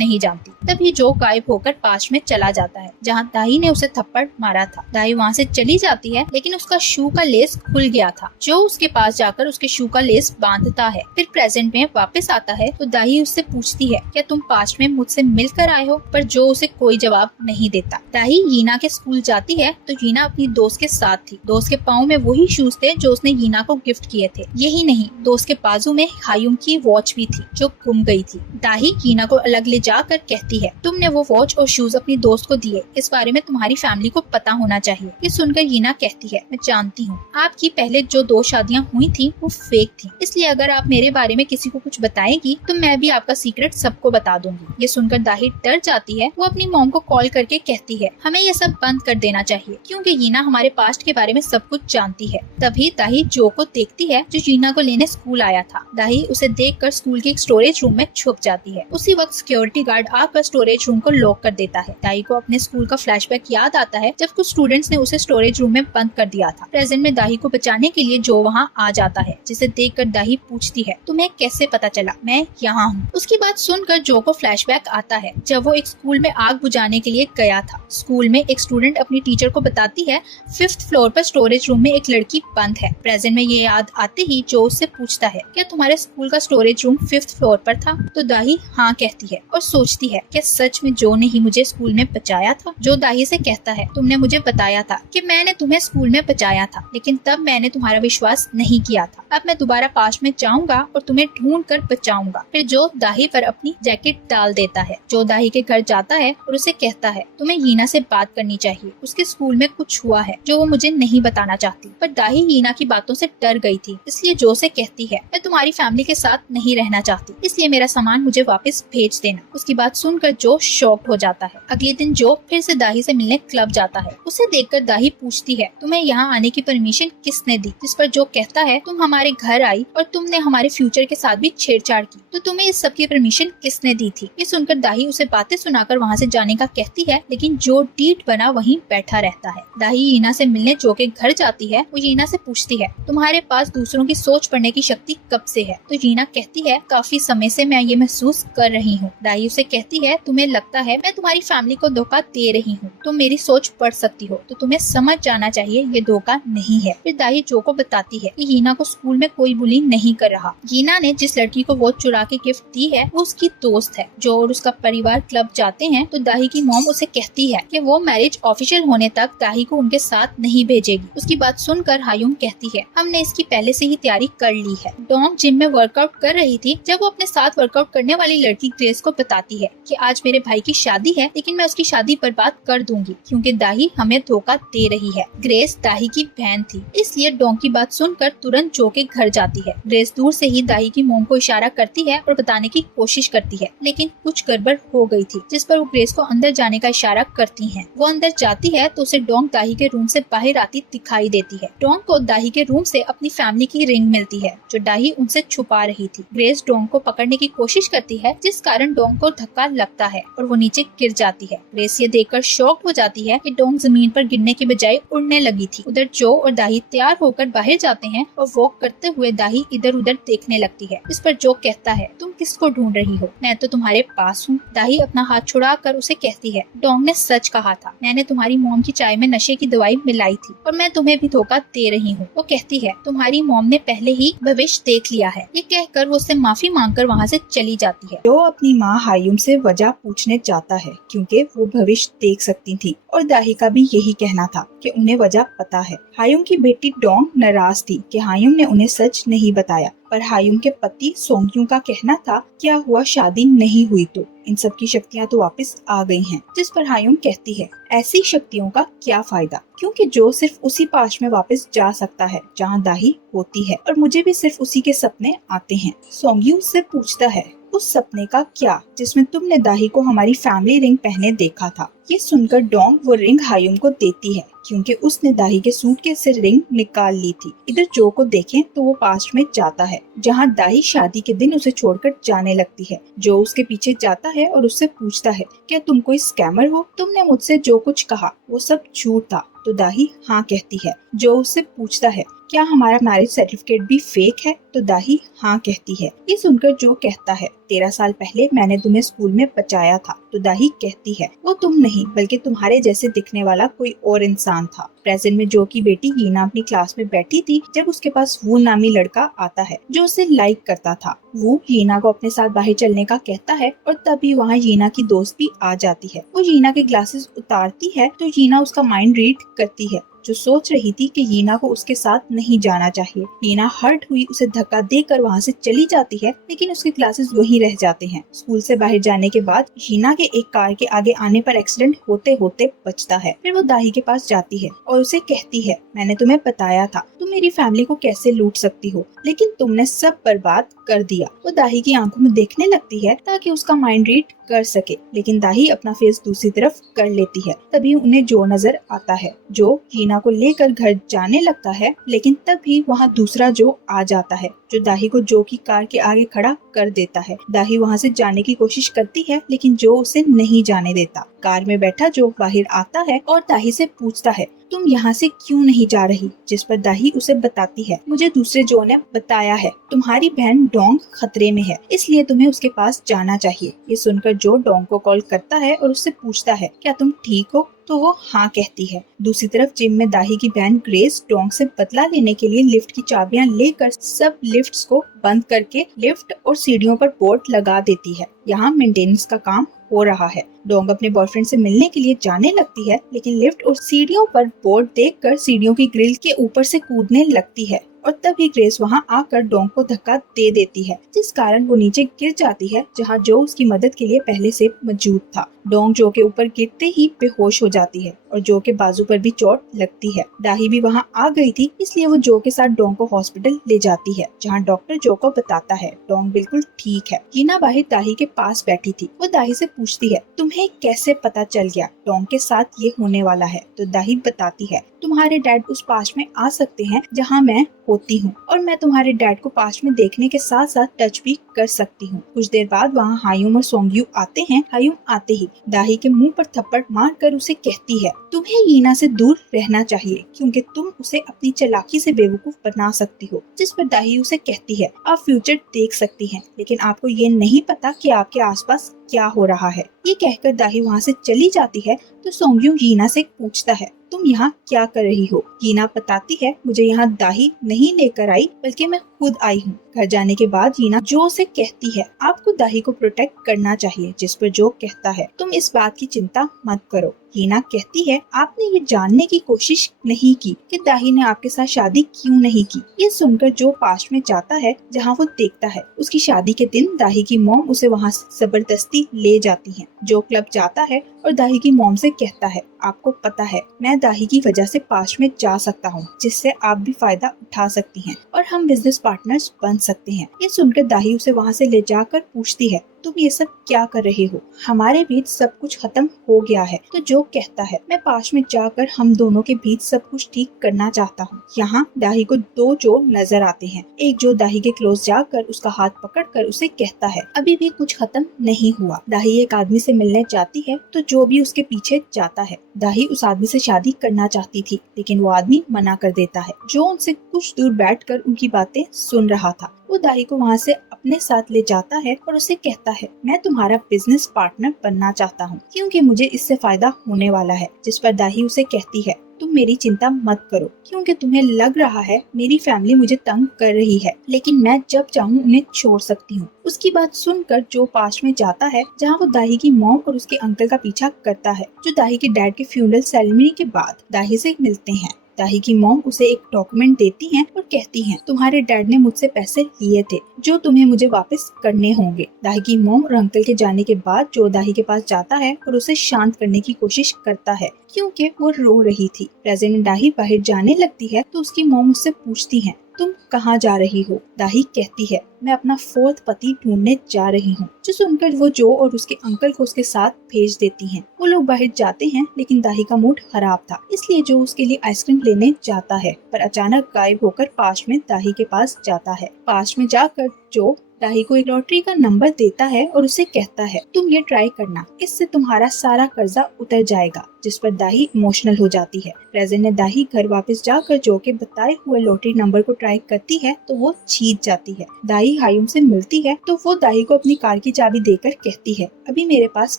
नहीं जानती। तभी जो गायब होकर पास्ट में चला जाता है जहाँ दाही ने उसे थप्पड़ मारा था। दाही वहाँ से चली जाती है, लेकिन उसका शू का लेस खुल गया था। जो उसके पास जाकर उसके शू का लेस बांधता है। फिर प्रेजेंट में वापस आता है तो दाही उससे पूछती है क्या तुम पास्ट में मुझसे मिलकर आए हो, पर जो उसे कोई जवाब नहीं देता। दाही यीना के स्कूल जाती है तो यीना अपनी दोस्त के साथ थी। दोस्त के पाँव में वही शूज थे जो उसने यीना को गिफ्ट किए थे। यही नहीं, दोस्त के बाजू में हायुम की वॉच भी थी जो गुम गई थी। दाही यीना को अलग ले जाकर कहती है तुमने वो वॉच और शूज अपनी दोस्त को दिए, इस बारे में तुम्हारी फैमिली को पता होना चाहिए। ये सुनकर यीना कहती है मैं जानती हूँ आपकी पहले जो 2 शादियाँ हुई थी वो फेक थी, इसलिए अगर आप मेरे बारे में किसी को कुछ बताएगी तो मैं भी आपका सीक्रेट सबको बता दूंगी। ये सुनकर दाही डर जाती है। वो अपनी मॉम को कॉल करके कहती है हमें ये सब बंद कर देना चाहिए, क्योंकि यीना हमारे पास्ट के बारे में सब कुछ जानती है। तभी दाही जो को देखती है जो यीना को लेने स्कूल आया था। दाही उसे देखकर स्कूल के एक स्टोरेज रूम में छुप जाती है। उसी वक्त सिक्योरिटी गार्ड आकर स्टोरेज रूम को लॉक कर देता है। दाही को अपने स्कूल का फ्लैशबैक याद आता है जब कुछ स्टूडेंट्स ने उसे स्टोरेज रूम में बंद कर दिया था। प्रेजेंट में दाही को बचाने के लिए जो वहाँ आ जाता है, जिसे देखकर दाही पूछती है तुम्हें कैसे पता चला मैं यहाँ हूँ। उसकी बात सुनकर जो को फ्लैशबैक आता है जब वो एक स्कूल में आग बुझाने के लिए गया था। स्कूल में एक स्टूडेंट अपनी टीचर को बताती है 5th फ्लोर पर स्टोरेज रूम में एक लड़की बंद है। प्रेजेंट में ये याद आते ही जो उससे पूछता है क्या तुम्हारे स्कूल का स्टोरेज रूम 5th फ्लोर पर था। तो दाही हाँ कहती है और सोचती है क्या सच में जो ने ही मुझे स्कूल में बचाया था। जो दाही से कहता है तुमने मुझे बताया था कि मैंने तुम्हें स्कूल में बचाया था, लेकिन तब मैंने तुम्हारा विश्वास नहीं किया था। अब मैं दोबारा पास्ट में जाऊंगा और तुम्हें ढूंढ कर बचाऊंगा। फिर जो दाही पर अपनी जैकेट डाल देता है। जो दाही के घर जाता है और उसे कहता है तुम्हें यीना से बात करनी चाहिए, उसके स्कूल में कुछ हुआ है जो वो मुझे नहीं बताना चाहती। पर दाही यीना की बातों से डर गई थी, इसलिए जो से कहती है मैं तुम्हारी फैमिली के साथ नहीं रहना चाहती, इसलिए मेरा सामान मुझे वापस भेज देना। उसकी बात सुनकर जो शॉक्ड हो जाता है। अगले दिन जो फिर से दाही से मिलने क्लब जाता है। उसे देखकर दाही पूछती है तुम्हें यहाँ आने की परमिशन किसने दी। जिस पर जो कहता है तुम हमारे घर आई और तुमने हमारे फ्यूचर के साथ भी छेड़छाड़ की, तो तुम्हें इस सब की परमिशन किसने दी थी। ये सुनकर दाही उसे बातें सुनाकर वहाँ से जाने का कहती है, लेकिन जो डीट बना वहीं बैठा रहता है। दाही यीना से मिलने जो के घर जाती है। वो यीना से पूछती है तुम्हारे पास दूसरों की सोच पढ़ने की शक्ति कब से है। तो यीना कहती है काफी समय से मैं ये महसूस कर रही हूँ। दाही उसे कहती है तुम्हें लगता है मैं तुम्हारी फैमिली को धोखा दे रही हूँ, तुम मेरी सोच पढ़ सकती हो, तो तुम्हें समझ जाना चाहिए ये धोखा नहीं है। फिर दाही जो को बताती है कि यीना को स्कूल में कोई बुली नहीं कर रहा। यीना ने जिस लड़की को वो चुरा के गिफ्ट दी है वो उसकी दोस्त है। जो और उसका परिवार क्लब जाते हैं तो दाही की मॉम उसे कहती है कि वो मैरिज ऑफिशियल होने तक दाही को उनके साथ नहीं भेजेगी। उसकी बात सुनकर हायुम कहती है हमने इसकी पहले से ही तैयारी कर ली है। डोंग जिम में वर्कआउट कर रही थी जब वो अपने साथ वर्कआउट करने वाली लड़की ग्रेस को बताती है कि आज मेरे भाई की शादी है, लेकिन मैं उसकी शादी बर्बाद कर दूंगी क्योंकि दाही हमें धोखा दे रही है। ग्रेस दाही की बहन थी, इसलिए डोंग की बात सुनकर तुरंत जो के घर जाती है। ग्रेस दूर से ही दाही की मॉम को इशारा करती है और बताने की कोशिश करती है, लेकिन कुछ गड़बड़ हो गई थी, जिस पर वो ग्रेस को अंदर जाने का इशारा करती है। वो अंदर जाती है तो उसे डोंग दाही के रूम से बाहर आती दिखाई देती है। डोंग को दाही के रूम से अपनी फैमिली की रिंग मिलती है जो दाही उनसे छुपा रही थी। ग्रेस डोंग को पकड़ने की कोशिश करती है, जिस कारण डोंग को धक्का लगता है और वो नीचे गिर जाती है। ग्रेस ये देखकर शॉक्ड हो जाती है कि डोंग जमीन पर गिरने के बजाय उड़ने लगी थी। उधर जो और दाही तैयार होकर बाहर जाते हैं और वॉक करते हुए दाही इधर उधर देखने लगती है। इस पर जो कहता है तुम किसको ढूंढ रही हो, मैं तो तुम्हारे पास हूँ। दाही अपना हाथ छुड़ा कर उसे कहती है डोंग ने सच कहा था, मैंने तुम्हारी मॉम की चाय में नशे की दवाई मिलाई थी और मैं तुम्हें भी धोखा दे रही हूँ। वो कहती है तुम्हारी मॉम ने पहले ही भविष्य देख लिया है। ये कहकर वो उससे माफी मांगकर वहाँ से चली जाती है। जो अपनी माँ हायुम से वजह पूछने जाता है क्योंकि वो भविष्य देख सकती थी और दाही का भी यही कहना था कि उन्हें वजह पता है। हायुम की बेटी डोंग नाराज थी कि हायुम ने उन्हें सच नहीं बताया, पर हायुम के पति सोंगयू का कहना था क्या हुआ शादी नहीं हुई तो इन सब की शक्तियाँ तो वापस आ गई हैं। जिस पर हायुम कहती है ऐसी शक्तियों का क्या फायदा, क्योंकि जो सिर्फ उसी पास्ट में वापस जा सकता है जहाँ दाही होती है, और मुझे भी सिर्फ उसी के सपने आते हैं। सोंगयू उससे पूछता है उस सपने का क्या जिसमें तुमने दाही को हमारी फैमिली रिंग पहने देखा था। ये सुनकर डोंग वो रिंग हायुम को देती है क्योंकि उसने दाही के सूटकेस से रिंग निकाल ली थी। इधर जो को देखें तो वो पास्ट में जाता है जहाँ दाही शादी के दिन उसे छोड़कर जाने लगती है। जो उसके पीछे जाता है और उससे पूछता है क्या तुम कोई स्कैमर हो, तुमने मुझसे जो कुछ कहा वो सब झूठ था। तो दाही हाँ कहती है। जो उससे पूछता है क्या हमारा मैरिज सर्टिफिकेट भी फेक है, तो दाही हाँ कहती है। ये सुनकर जो कहता है 13 साल पहले मैंने तुम्हें स्कूल में बचाया था। तो दाही कहती है वो तुम नहीं बल्कि तुम्हारे जैसे दिखने वाला कोई और इंसान था। प्रेजेंट में जो की बेटी हीना अपनी क्लास में बैठी थी जब उसके पास वो नामी लड़का आता है जो उसे लाइक करता था। वो हीना को अपने साथ बाहर चलने का कहता है और तभी वहाँ हीना की दोस्त भी आ जाती है। वो हीना के ग्लासेस उतारती है तो हीना उसका माइंड रीड करती है जो सोच रही थी कि हीना को उसके साथ नहीं जाना चाहिए। हीना हर्ट हुई उसे धक्का देकर वहाँ से चली जाती है, लेकिन उसके क्लासेस वहीं रह जाते हैं। स्कूल से बाहर जाने के बाद हीना के एक कार के आगे आने पर एक्सीडेंट होते होते बचता है। फिर वो दाही के पास जाती है और उसे कहती है मैंने तुम्हें बताया था तुम मेरी फैमिली को कैसे लूट सकती हो, लेकिन तुमने सब बर्बाद कर दिया। वो दाही की आंखों में देखने लगती है ताकि उसका माइंड रीड कर सके, लेकिन दाही अपना फेस दूसरी तरफ कर लेती है। तभी उन्हें जो नजर आता है जो हीना को लेकर घर जाने लगता है, लेकिन तभी वहाँ दूसरा जो आ जाता है जो दाही को जो की कार के आगे खड़ा कर देता है। दाही वहाँ से जाने की कोशिश करती है लेकिन जो उसे नहीं जाने देता। कार में बैठा जो बाहर आता है और दाही से पूछता है तुम यहाँ से क्यों नहीं जा रही, जिस पर दाही उसे बताती है मुझे दूसरे जो ने बताया है तुम्हारी बहन डोंग खतरे में है इसलिए तुम्हें उसके पास जाना चाहिए। ये सुनकर जो डोंग को कॉल करता है और उससे पूछता है क्या तुम ठीक हो, तो वो हाँ कहती है। दूसरी तरफ जिम में दाही की बहन ग्रेस डोंग से बदला लेने के लिए लिफ्ट की चाबियां लेकर सब लिफ्ट्स को बंद करके लिफ्ट और सीढ़ियों पर बोर्ड लगा देती है। यहाँ मेंटेनेंस का काम हो रहा है। डोंग अपने बॉयफ्रेंड से मिलने के लिए जाने लगती है, लेकिन लिफ्ट और सीढ़ियों पर बोर्ड देखकर सीढ़ियों की ग्रिल के ऊपर से कूदने लगती है और तभी ग्रेस वहां आकर डोंग को धक्का दे देती है, जिस कारण वो नीचे गिर जाती है जहां जो उसकी मदद के लिए पहले से मौजूद था। डोंग जो के ऊपर गिरते ही बेहोश हो जाती है और जो के बाजू पर भी चोट लगती है। दाही भी वहां आ गई थी इसलिए वो जो के साथ डोंग को हॉस्पिटल ले जाती है जहां डॉक्टर जो को बताता है डोंग बिल्कुल ठीक है। हीना बाहिर दाही के पास बैठी थी। वो दाही से पूछती है तुम्हें कैसे पता चल गया डोंग के साथ ये होने वाला है, तो दाही बताती है तुम्हारे डैड उस पास्ट में आ सकते हैं जहाँ मैं होती हूँ और मैं तुम्हारे डैड को पास्ट में देखने के साथ साथ टच भी कर सकती हूँ। कुछ देर बाद वहाँ हायुम और सोंगयू आते हैं। हायुम आते ही दाही के मुंह पर थप्पड़ मारकर उसे कहती है तुम्हें हीना से दूर रहना चाहिए क्योंकि तुम उसे अपनी चालाकी से बेवकूफ बना सकती हो। जिस पर दाही उसे कहती है आप फ्यूचर देख सकती हैं, लेकिन आपको ये नहीं पता कि आपके आसपास क्या हो रहा है। ये कहकर दाही वहाँ से चली जाती है तो सोंगयू हीना से पूछता है तुम यहाँ क्या कर रही हो। हीना बताती है मुझे यहाँ दाही नहीं लेकर आई बल्कि मैं खुद आई हूँ। घर जाने के बाद हीना जो से कहती है आपको दाही को प्रोटेक्ट करना चाहिए, जिस पर जो कहता है तुम इस बात की चिंता मत करो। हीना कहती है आपने ये जानने की कोशिश नहीं की कि दाही ने आपके साथ शादी क्यों नहीं की। ये सुनकर जो पास्ट में जाता है जहाँ वो देखता है उसकी शादी के दिन दाही की मॉम उसे वहाँ जबरदस्ती ले जाती है। जो क्लब जाता है और दाही की मॉम से कहता है आपको पता है मैं दाही की वजह से पास्ट में जा सकता हूँ जिससे आप भी फायदा उठा सकती हैं और हम बिजनेस पार्टनर्स बन सकते हैं। ये सुनकर दाही उसे वहाँ से ले जाकर पूछती है तुम ये सब क्या कर रहे हो, हमारे बीच सब कुछ खत्म हो गया है। तो जो कहता है मैं पास्ट में जाकर हम दोनों के बीच सब कुछ ठीक करना चाहता हूँ। यहाँ दाही को दो जो नजर आते हैं। एक जो दाही के क्लोज जाकर उसका हाथ पकड़कर उसे कहता है अभी भी कुछ खत्म नहीं हुआ। दाही एक आदमी से मिलने जाती है तो जो भी उसके पीछे जाता है। दाही उस आदमी से शादी करना चाहती थी लेकिन वो आदमी मना कर देता है। जो उनसे कुछ दूर बैठकर उनकी बातें सुन रहा था। वो दाही को वहाँ से अपने साथ ले जाता है और उसे कहता है मैं तुम्हारा बिजनेस पार्टनर बनना चाहता हूँ क्योंकि मुझे इससे फायदा होने वाला है। जिस पर दाही उसे कहती है तुम मेरी चिंता मत करो क्योंकि तुम्हें लग रहा है मेरी फैमिली मुझे तंग कर रही है, लेकिन मैं जब चाहूँ उन्हें छोड़ सकती हूँ। उसकी बात सुनकर जो पास्ट में जाता है जहाँ वो दाही की मॉम और उसके अंकल का पीछा करता है जो दाही के डैड के फ्यूनरल सेरेमनी के बाद दाही से मिलते हैं। दाही की मॉम उसे एक डॉक्यूमेंट देती हैं और कहती हैं, तुम्हारे डैड ने मुझसे पैसे लिए थे जो तुम्हें मुझे वापस करने होंगे। दाही की मॉम और अंकल के जाने के बाद जो दाही के पास जाता है और उसे शांत करने की कोशिश करता है क्योंकि वो रो रही थी। प्रेजेंट में दाही बाहर जाने लगती है तो उसकी मॉम उससे पूछती है, तुम कहाँ जा रही हो? दाही कहती है, मैं अपना फोर्थ पति ढूंढने जा रही हूँ। जो सुनकर वो जो और उसके अंकल को उसके साथ भेज देती हैं। वो लोग बाहर जाते हैं लेकिन दाही का मूड खराब था, इसलिए जो उसके लिए आइसक्रीम लेने जाता है पर अचानक गायब होकर पास्ट में दाही के पास जाता है। पास्ट में जाकर जो दाही को एक लॉटरी का नंबर देता है और उसे कहता है, तुम ये ट्राई करना, इससे तुम्हारा सारा कर्जा उतर जाएगा। जिस पर दाही इमोशनल हो जाती है। प्रेजेंट में दाही घर वापस जाकर जो के बताए हुए लॉटरी नंबर को ट्राई करती है तो वो जीत जाती है। दाही हायुम से मिलती है तो वो दाही को अपनी कार की चाबी देकर कहती है, अभी मेरे पास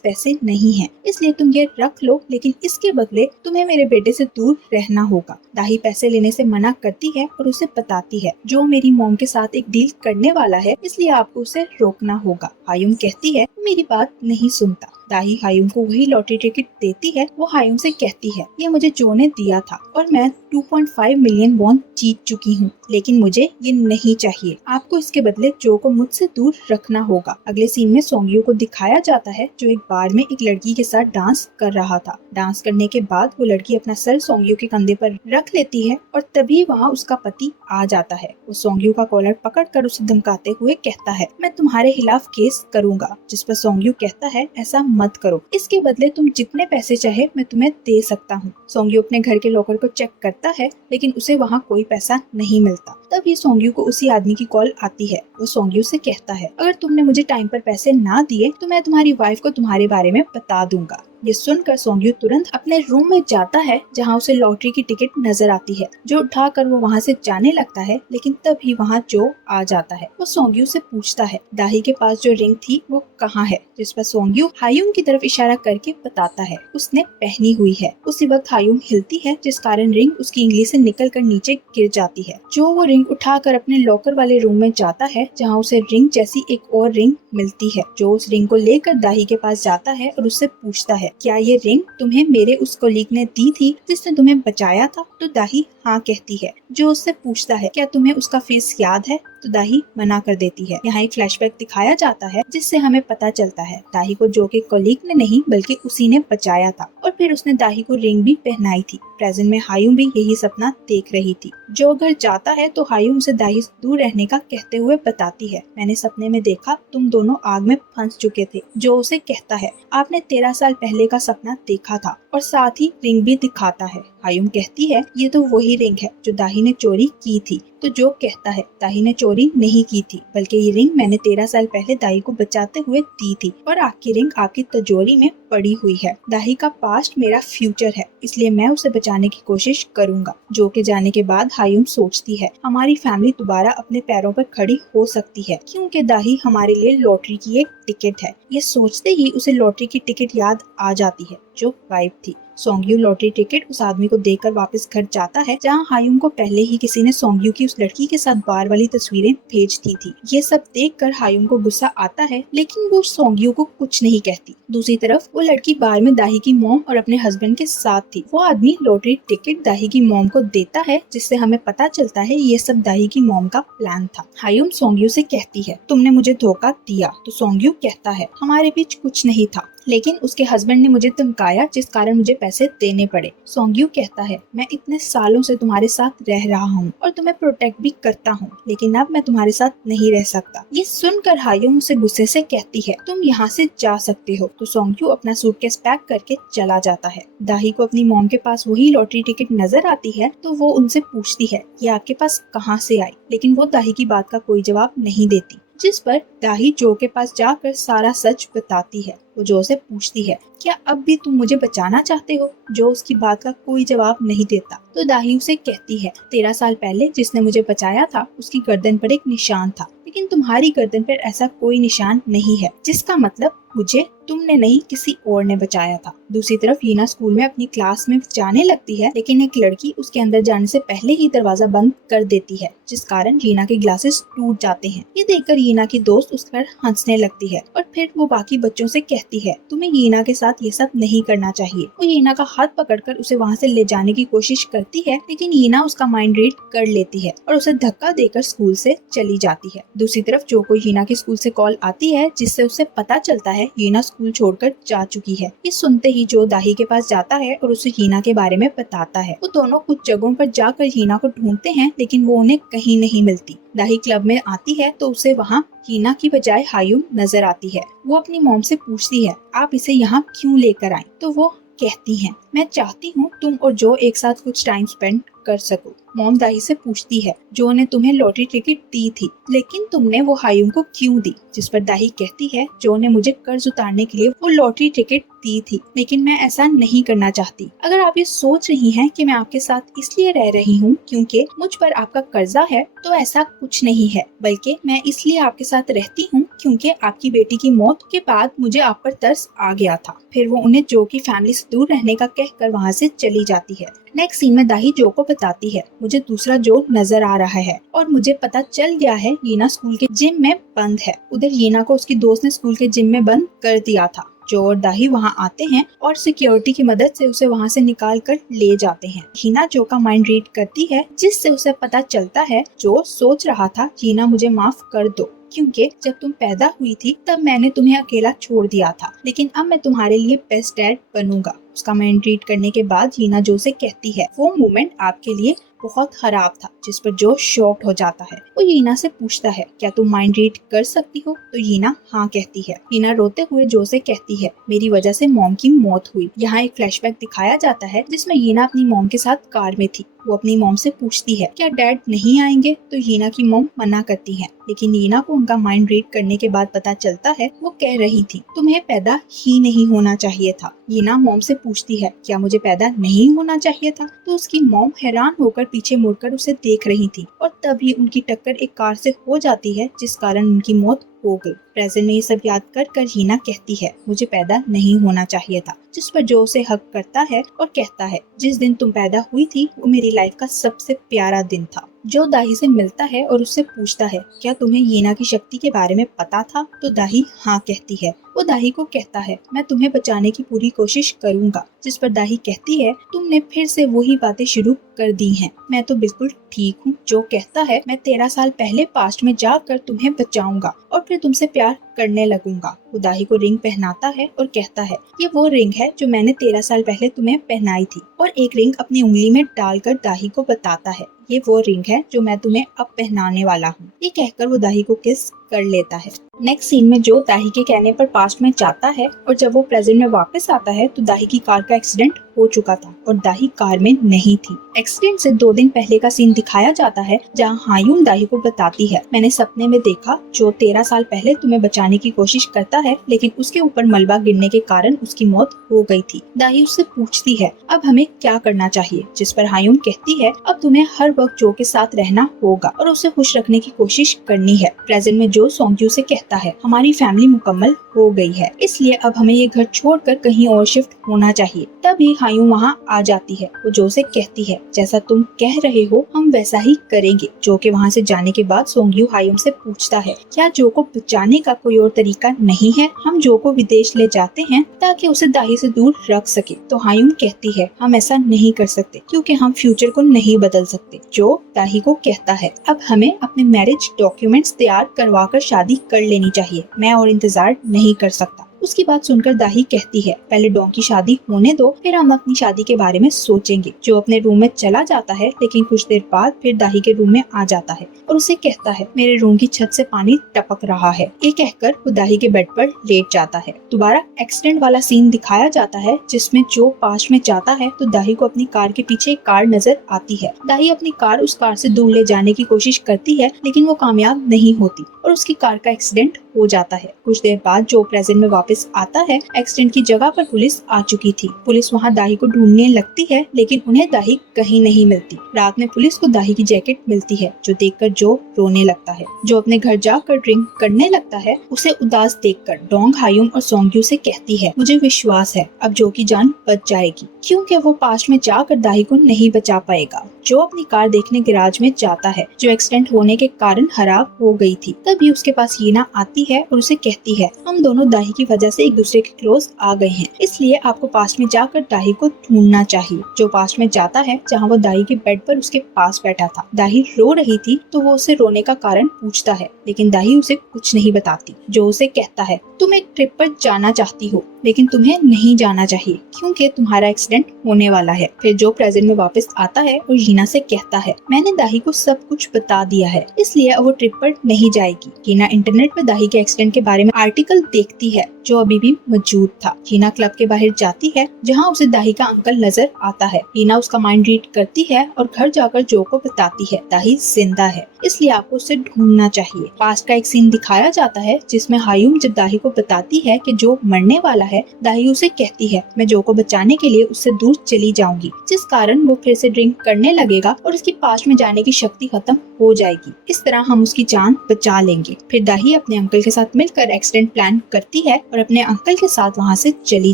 पैसे नहीं हैं, इसलिए तुम ये रख लो, लेकिन इसके बदले तुम्हें मेरे बेटे से दूर रहना होगा। दाही पैसे लेने से मना करती है और उसे बताती है, जो मेरी मॉम के साथ एक डील करने वाला है, इसलिए आपको उसे रोकना होगा। हायुम कहती है, मेरी बात नहीं सुनता। दाही हायुम को वही लॉटरी टिकट देती है। वो हायुम से कहती है, ये मुझे जो ने दिया था और मैं 2.5 मिलियन वॉन जीत चुकी हूँ, लेकिन मुझे ये नहीं चाहिए। आपको इसके बदले जो को मुझसे दूर रखना होगा। अगले सीन में सोंग्यू को दिखाया जाता है जो एक बार में एक लड़की के साथ डांस कर रहा था। डांस करने के बाद वो लड़की अपना सर सोंग्यू के कंधे पर रख लेती है और तभी वहाँ उसका पति आ जाता है। वो सोंग्यू का कॉलर पकड़कर उसे धमकाते हुए कहता है, मैं तुम्हारे खिलाफ केस करूंगा। जिस पर सोंग्यू कहता है, ऐसा मत करो, इसके बदले तुम जितने पैसे चाहे मैं तुम्हें दे सकता हूँ। सोंग्यू अपने घर के लॉकर को चेक करता है लेकिन उसे वहाँ कोई पैसा नहीं मिलता। तभी सोंग्यू को उसी आदमी की कॉल आती है। वो सोंग्यू से कहता है, अगर तुमने मुझे टाइम पर पैसे ना दिए तो मैं तुम्हारी वाइफ को तुम्हारे बारे में बता दूंगा। ये सुनकर सोंग्यू तुरंत अपने रूम में जाता है जहाँ उसे लॉटरी की टिकट नजर आती है, जो उठाकर वो वहाँ से जाने लगता है, लेकिन तभी वहाँ जो आ जाता है। वो सोंग्यू से पूछता है, दाही के पास जो रिंग थी वो कहाँ है? जिस पर सोंग्यू हायुम की तरफ इशारा करके बताता है, उसने पहनी हुई है। उसी वक्त हायुम हिलती है जिस कारण रिंग उसकी इंगली से निकलकर नीचे गिर जाती है। जो वो रिंग उठाकर अपने लॉकर वाले रूम में जाता है जहाँ उसे रिंग जैसी एक और रिंग मिलती है। जो उस रिंग को लेकर दाही के पास जाता है और उससे पूछता है, क्या ये रिंग तुम्हें मेरे उस कोलीग ने दी थी जिसने तुम्हें बचाया था? तो दाही हाँ कहती है। जो उससे पूछता है, क्या तुम्हें उसका फेस याद है? तो दाही मना कर देती है। यहाँ एक फ्लैशबैक दिखाया जाता है जिससे हमें पता चलता है दाही को जो के कोलीग ने नहीं बल्कि उसी ने बचाया था और फिर उसने दाही को रिंग भी पहनाई थी। प्रेजेंट में हायुम भी यही सपना देख रही थी। जो घर जाता है तो हायुम उसे दाही से दूर रहने का कहते हुए बताती है, मैंने सपने में देखा तुम दोनों आग में फंस चुके थे। जो उसे कहता है, आपने 13 साल पहले का सपना देखा था और साथ ही रिंग भी दिखाता है। हायुम कहती है, ये तो वही रिंग है जो दाही ने चोरी की थी। तो जो कहता है, दाही ने चोरी नहीं की थी बल्कि ये रिंग मैंने 13 साल पहले दाही को बचाते हुए दी थी और आपकी रिंग आपकी तिजोरी में पड़ी हुई है। दाही का पास्ट मेरा फ्यूचर है, इसलिए मैं उसे बचाने की कोशिश करूंगा। जो के जाने के बाद हायुम सोचती है, हमारी फैमिली दोबारा अपने पैरों पर खड़ी हो सकती है क्योंकि दाही हमारे लिए लॉटरी की एक टिकट है। ये सोचते ही उसे लॉटरी की टिकट याद आ जाती है जो गायब थी। सोंग्यू लॉटरी टिकट उस आदमी को देकर वापस घर जाता है जहाँ हायुम को पहले ही किसी ने सोंग्यू की उस लड़की के साथ बार वाली तस्वीरें भेज दी थी। ये सब देखकर हायुम को गुस्सा आता है लेकिन वो सोंग्यू को कुछ नहीं कहती। दूसरी तरफ वो लड़की बार में दाही की मॉम और अपने हस्बैंड के साथ थी। वो आदमी लॉटरी टिकट दाही की मॉम को देता है जिससे हमें पता चलता है ये सब दाही की मॉम का प्लान था। हायुम सोंग्यू से कहती है, तुमने मुझे धोखा दिया। तो सोंग्यू कहता है, हमारे बीच कुछ नहीं था, लेकिन उसके हस्बैंड ने मुझे धमकाया जिस कारण मुझे पैसे देने पड़े। सोंग्यू कहता है, मैं इतने सालों से तुम्हारे साथ रह रहा हूँ और तुम्हें प्रोटेक्ट भी करता हूँ, लेकिन अब मैं तुम्हारे साथ नहीं रह सकता। ये सुनकर हायुम उसे गुस्से से कहती है, तुम यहाँ से जा सकते हो। तो सोंग्यू अपना सूटकेस पैक करके चला जाता है। दाही को अपनी मॉम के पास वही लॉटरी टिकट नजर आती है तो वो उनसे पूछती है, ये आपके पास कहाँ से आई? लेकिन वो दाही की बात का कोई जवाब नहीं देती। जिस पर दाही जो के पास जाकर सारा सच बताती है। वो जो से पूछती है, क्या अब भी तुम मुझे बचाना चाहते हो? जो उसकी बात का कोई जवाब नहीं देता। तो दाही उसे कहती है, 13 साल पहले जिसने मुझे बचाया था उसकी गर्दन पर एक निशान था, लेकिन तुम्हारी गर्दन पर ऐसा कोई निशान नहीं है, जिसका मतलब मुझे तुमने नहीं किसी और ने बचाया था। दूसरी तरफ हीना स्कूल में अपनी क्लास में जाने लगती है, लेकिन एक लड़की उसके अंदर जाने से पहले ही दरवाजा बंद कर देती है, जिस कारण हीना के ग्लासेस टूट जाते हैं। ये देखकर हीना की दोस्त उस पर हंसने लगती है और फिर वो बाकी बच्चों से कहती है, तुम्हें हीना के साथ ये सब नहीं करना चाहिए। वो हीना का हाथ पकड़कर उसे वहाँ से ले जाने की कोशिश करती है, लेकिन हीना उसका माइंड रीड कर लेती है और उसे धक्का देकर स्कूल से चली जाती है। दूसरी तरफ जो को हीना के स्कूल से कॉल आती है, जिससे उसे पता चलता है हीना स्कूल छोड़कर जा चुकी है। ये सुनते ही जो दाही के पास जाता है और उसे हीना के बारे में बताता है। वो दोनों कुछ जगहों पर जाकर हीना को ढूंढते हैं, लेकिन वो उन्हें कहीं नहीं मिलती। दाही क्लब में आती है तो उसे वहाँ हीना की बजाय हायुम नजर आती है। वो अपनी मॉम से पूछती है, आप इसे यहाँ क्यों लेकर आई? तो वो कहती हैं, मैं चाहती हूँ तुम और जो एक साथ कुछ टाइम स्पेंड कर सको। मॉम दाही से पूछती है, जो ने तुम्हें लॉटरी टिकट दी थी, लेकिन तुमने वो हायुम को क्यों दी? जिस पर दाही कहती है, जो ने मुझे कर्ज उतारने के लिए वो लॉटरी टिकट दी थी, लेकिन मैं ऐसा नहीं करना चाहती। अगर आप ये सोच रही हैं कि मैं आपके साथ इसलिए रह रही हूँ क्योंकि मुझ पर आपका कर्जा है, तो ऐसा कुछ नहीं है, बल्कि मैं इसलिए आपके साथ रहती हूँ क्योंकि आपकी बेटी की मौत के बाद मुझे आप पर तरस आ गया था। फिर वो उन्हें जो की फैमिली से दूर रहने का कहकर वहाँ से चली जाती है। नेक्स्ट सीन में दाही जो को बताती है, मुझे दूसरा जो नजर आ रहा है और मुझे पता चल गया है हीना स्कूल के जिम में बंद है। उधर हीना को उसकी दोस्त ने स्कूल के जिम में बंद कर दिया था। जो और दाही वहाँ आते हैं और सिक्योरिटी की मदद से उसे वहाँ से निकाल कर ले जाते हैं। हीना जो का माइंड रीड करती है, जिससे उसे पता चलता है जो सोच रहा था, हीना मुझे माफ कर दो, क्योंकि जब तुम पैदा हुई थी तब मैंने तुम्हें अकेला छोड़ दिया था, लेकिन अब मैं तुम्हारे लिए बेस्ट डैड बनूंगा। उसका माइंड रीड करने के बाद हीना जो से कहती है, वो मोमेंट आपके लिए बहुत खराब था, जिस पर जो शॉक्ड हो जाता है। वो हीना से पूछता है, क्या तुम माइंड रीड कर सकती हो? तो हीना हाँ कहती है। हीना रोते हुए जो से कहती है, मेरी वजह से मॉम की मौत हुई। यहाँ एक फ्लैशबैक दिखाया जाता है जिसमें हीना अपनी मॉम के साथ कार में थी। वो अपनी मॉम से पूछती है, क्या डैड नहीं आएंगे? तो हीना की मॉम मना करती है, लेकिन हीना को उनका माइंड रीड करने के बाद पता चलता है वो कह रही थी, तुम्हें पैदा ही नहीं होना चाहिए था। हीना मॉम से पूछती है, क्या मुझे पैदा नहीं होना चाहिए था? तो उसकी मॉम हैरान होकर पीछे मुड़कर उसे देख रही थी और तभी उनकी टक्कर एक कार से हो जाती है, जिस कारण उनकी मौत हो गई। प्रेजेंट में ये सब याद कर हीना कहती है, मुझे पैदा नहीं होना चाहिए था, जिस पर जो उसे हक करता है और कहता है, जिस दिन तुम पैदा हुई थी वो मेरी लाइफ का सबसे प्यारा दिन था। जो दाही से मिलता है और उससे पूछता है, क्या तुम्हें हीना की शक्ति के बारे में पता था? तो दाही हाँ कहती है। वो दाही को कहता है, मैं तुम्हें बचाने की पूरी कोशिश करूंगा। जिस पर दाही कहती है, तुमने फिर से वही बातें शुरू कर दी हैं। मैं तो बिल्कुल ठीक हूँ। जो कहता है, मैं 13 साल पहले पास्ट में जाकर तुम्हें बचाऊंगा और फिर तुमसे प्यार करने लगूंगा। वो दाही को रिंग पहनाता है और कहता है, ये वो रिंग है जो मैंने 13 साल पहले तुम्हें पहनाई थी। और एक रिंग अपनी उंगली में डालकर दाही को बताता है, ये वो रिंग है जो मैं तुम्हें अब पहनाने वाला हूँ। ये कहकर वो दाही को किस कर लेता है। नेक्स्ट सीन में जो दाही के कहने पर पास्ट में जाता है और जब वो प्रेजेंट में वापस आता है तो दाही की कार का एक्सीडेंट हो चुका था और दाही कार में नहीं थी। एक्सीडेंट से 2 दिन पहले का सीन दिखाया जाता है, जहाँ हायुम दाही को बताती है, मैंने सपने में देखा जो 13 साल पहले तुम्हें बचाने की कोशिश करता है, लेकिन उसके ऊपर मलबा गिरने के कारण उसकी मौत हो गई थी। दाही उससे पूछती है, अब हमें क्या करना चाहिए? जिस पर हायुम कहती है, अब तुम्हें हर वक्त जो के साथ रहना होगा और उसे खुश रखने की कोशिश करनी है। प्रेजेंट में जो सोंग्यू से कहता है, हमारी फैमिली मुकम्मल हो गई है, इसलिए अब हमें ये घर छोड़कर कहीं और शिफ्ट होना चाहिए। तभी हायुम वहाँ आ जाती है। वो जो से कहती है, जैसा तुम कह रहे हो हम वैसा ही करेंगे। जो के वहाँ से जाने के बाद सोंग्यू हायुम से पूछता है, क्या जो को बचाने का कोई और तरीका नहीं है? हम जो को विदेश ले जाते हैं ताकि उसे दाही से दूर रख सके। तो हायुम कहती है, हम ऐसा नहीं कर सकते क्योंकि हम फ्यूचर को नहीं बदल सकते। जो दाही को कहता है, अब हमें अपने मैरिज डॉक्यूमेंट्स तैयार करवा कर शादी कर लेनी चाहिए। मैं और इंतजार नहीं कर सकता। उसकी बात सुनकर दाही कहती है, पहले डॉन की शादी होने दो, फिर हम अपनी शादी के बारे में सोचेंगे। जो अपने रूम में चला जाता है, लेकिन कुछ देर बाद फिर दाही के रूम में आ जाता है और उसे कहता है, मेरे रूम की छत से पानी टपक रहा है। ये कहकर वो दाही के बेड पर लेट जाता है। दोबारा एक्सीडेंट वाला सीन दिखाया जाता है, जिसमें जो पास्ट में जाता है तो दाही को अपनी कार के पीछे एक कार नजर आती है। दाही अपनी कार उस कार से दूर ले जाने की कोशिश करती है, लेकिन वो कामयाब नहीं होती और उसकी कार का एक्सीडेंट हो जाता है। कुछ देर बाद जो प्रेजेंट में वापस वापस आता है, एक्सीडेंट की जगह पर पुलिस आ चुकी थी। पुलिस वहाँ दाही को ढूंढने लगती है, लेकिन उन्हें दाही कहीं नहीं मिलती। रात में पुलिस को दाही की जैकेट मिलती है, जो देखकर जो रोने लगता है। जो अपने घर जाकर ड्रिंक करने लगता है। उसे उदास देखकर डोंग हायुम और सोंग्यू से कहती है, मुझे विश्वास है अब जो की जान बच जाएगी, क्योंकि वो पास्ट में जाकर दाही को नहीं बचा पाएगा। जो अपनी कार देखने गैराज में जाता है, जो एक्सीडेंट होने के कारण खराब हो गई थी। तभी उसके पास हीना आती है और उसे कहती है, हम दोनों दाही की वजह से एक दूसरे के क्लोज आ गए हैं, इसलिए आपको पास्ट में जाकर दाही को ढूंढना चाहिए। जो पास्ट में जाता है, जहाँ वो दाही के बेड पर उसके पास बैठा था। दाही रो रही थी तो वो उसे रोने का कारण पूछता है, लेकिन दाही उसे कुछ नहीं बताती। जो उसे कहता है, तुम एक ट्रिप पर जाना चाहती हो, लेकिन तुम्हें नहीं जाना चाहिए क्योंकि तुम्हारा एक्सीडेंट होने वाला है। फिर जो प्रेजेंट में वापस आता है और हीना से कहता है, मैंने दाही को सब कुछ बता दिया है, इसलिए वो ट्रिप पर नहीं जाएगी। हीना इंटरनेट पर दाही के एक्सीडेंट के बारे में आर्टिकल देखती है, जो अभी भी मौजूद था। हीना क्लब के बाहर जाती है, जहाँ उसे दाही का अंकल नजर आता है। हीना उसका माइंड रीड करती है और घर जाकर जो को बताती है, दाही जिंदा है, इसलिए आपको उसे ढूंढना चाहिए। पास्ट का एक सीन दिखाया जाता है, जिसमें हायुम जब दाही को बताती है कि जो मरने वाला है, दाही उसे कहती है, मैं जो को बचाने के लिए उससे दूर चली जाऊंगी, जिस कारण वो फिर से ड्रिंक करने लगेगा और उसकी पास्ट में जाने की शक्ति खत्म हो जाएगी। इस तरह हम उसकी जान बचा लेंगे। फिर दाही अपने अंकल के साथ मिलकर एक्सीडेंट प्लान करती है और अपने अंकल के साथ वहाँ से चली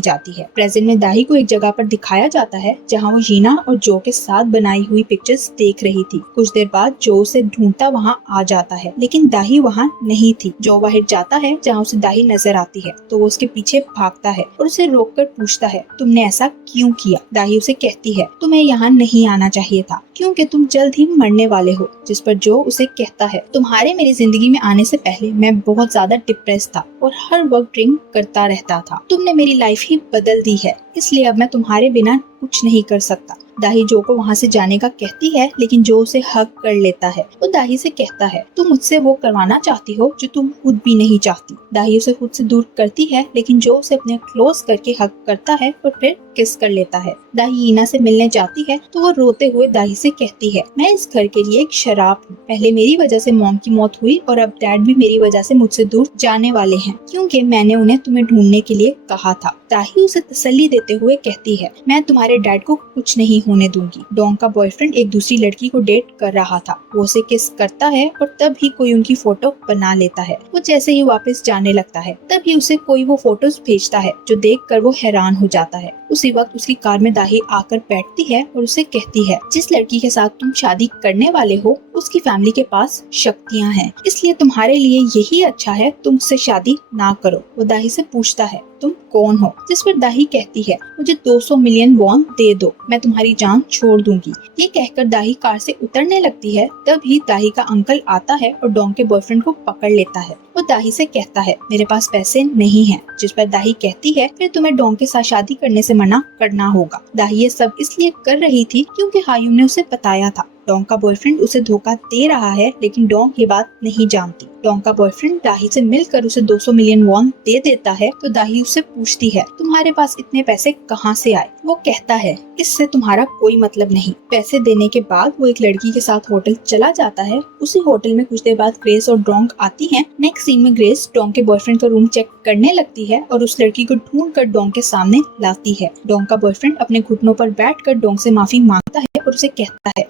जाती है। प्रेजेंट में दाही को एक जगह पर दिखाया जाता है, जहाँ वो हीना और जो के साथ बनाई हुई पिक्चर्स देख रही थी। कुछ देर बाद जो उसे ढूंढता वहाँ आ जाता है, लेकिन दाही वहाँ नहीं थी। जो बाहर जाता है, जहाँ उसे दाही नजर आती है, तो वो उसके पीछे भागता है और उसे रोककर पूछता है, तुमने ऐसा क्यों किया? दाही उसे कहती है, तुम्हें यहाँ नहीं आना चाहिए था, क्योंकि तुम जल्द ही मरने वाले हो। जिस पर जो उसे कहता है, तुम्हारे मेरी जिंदगी में आने से पहले मैं बहुत ज्यादा डिप्रेस था और हर वक्त ड्रिंक करता रहता था। तुमने मेरी लाइफ ही बदल दी है, इसलिए अब मैं तुम्हारे बिना कुछ नहीं कर सकता। दाही जो को वहाँ से जाने का कहती है, लेकिन जो उसे हक कर लेता है। वो दाही से कहता है, तुम मुझसे वो करवाना चाहती हो जो तुम खुद भी नहीं चाहती। दाही उसे खुद से दूर करती है, लेकिन जो उसे अपने क्लोज करके हक करता है और फिर किस कर लेता है। दाही हीना से मिलने जाती है तो वो रोते हुए दाही से कहती है, मैं इस घर के लिए एक शराब हूँ। पहले मेरी वजह से मॉम की मौत हुई और अब डैड भी मेरी वजह से मुझसे दूर जाने वाले हैं, क्योंकि मैंने उन्हें तुम्हें ढूंढने के लिए कहा था। दाही उसे तसल्ली देते हुए कहती है, मैं तुम्हारे डैड को कुछ नहीं होने दूंगी। डोंग का बॉयफ्रेंड एक दूसरी लड़की को डेट कर रहा था। वो उसे किस करता है और तब ही कोई उनकी फोटो बना लेता है। वो जैसे ही वापस जाने लगता है, तभी उसे कोई वो फोटोज भेजता है, जो देखकर वो हैरान हो जाता है। उसी वक्त उसकी कार में दाही आकर बैठती है और उसे कहती है, जिस लड़की के साथ तुम शादी करने वाले हो, उसकी फैमिली के पास शक्तियाँ हैं, इसलिए तुम्हारे लिए यही अच्छा है तुम उससे शादी ना करो। वो दाही से पूछता है, तुम कौन हो? जिस पर दाही कहती है, मुझे 200 मिलियन वॉन दे दो, मैं तुम्हारी जान छोड़ दूंगी। ये कहकर दाही कार से उतरने लगती है। तभी दाही का अंकल आता है और डोंग के बॉयफ्रेंड को पकड़ लेता है। वो दाही से कहता है, मेरे पास पैसे नहीं हैं। जिस पर दाही कहती है, फिर तुम्हें डोंग के साथ शादी करने से मना करना होगा। दाही ये सब इसलिए कर रही थी क्योंकि हायुम ने उसे बताया था डोंग का बॉयफ्रेंड उसे धोखा दे रहा है, लेकिन डोंग ये बात नहीं जानती। डोंग का बॉयफ्रेंड दाही से मिलकर उसे 200 मिलियन वॉन दे देता है, तो दाही उससे पूछती है, तुम्हारे पास इतने पैसे कहाँ से आए? वो कहता है, इससे तुम्हारा कोई मतलब नहीं। पैसे देने के बाद वो एक लड़की के साथ होटल चला जाता है। उसी होटल में कुछ देर बाद ग्रेस और डोंग आती हैं। नेक्स्ट सीन में ग्रेस डोंग के बॉयफ्रेंड का रूम चेक करने लगती है और उस लड़की को ढूंढ कर डोंग के सामने लाती है। डोंग का बॉयफ्रेंड अपने घुटनों पर बैठकर डोंग से माफी मांगता है और उसे कहता है,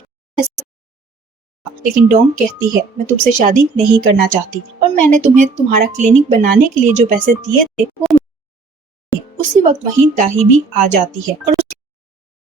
लेकिन डोंग कहती है, मैं तुमसे शादी नहीं करना चाहती और मैंने तुम्हें तुम्हारा क्लिनिक बनाने के लिए जो पैसे दिए थे वो मुझे। उसी वक्त वहीं दाही भी आ जाती है और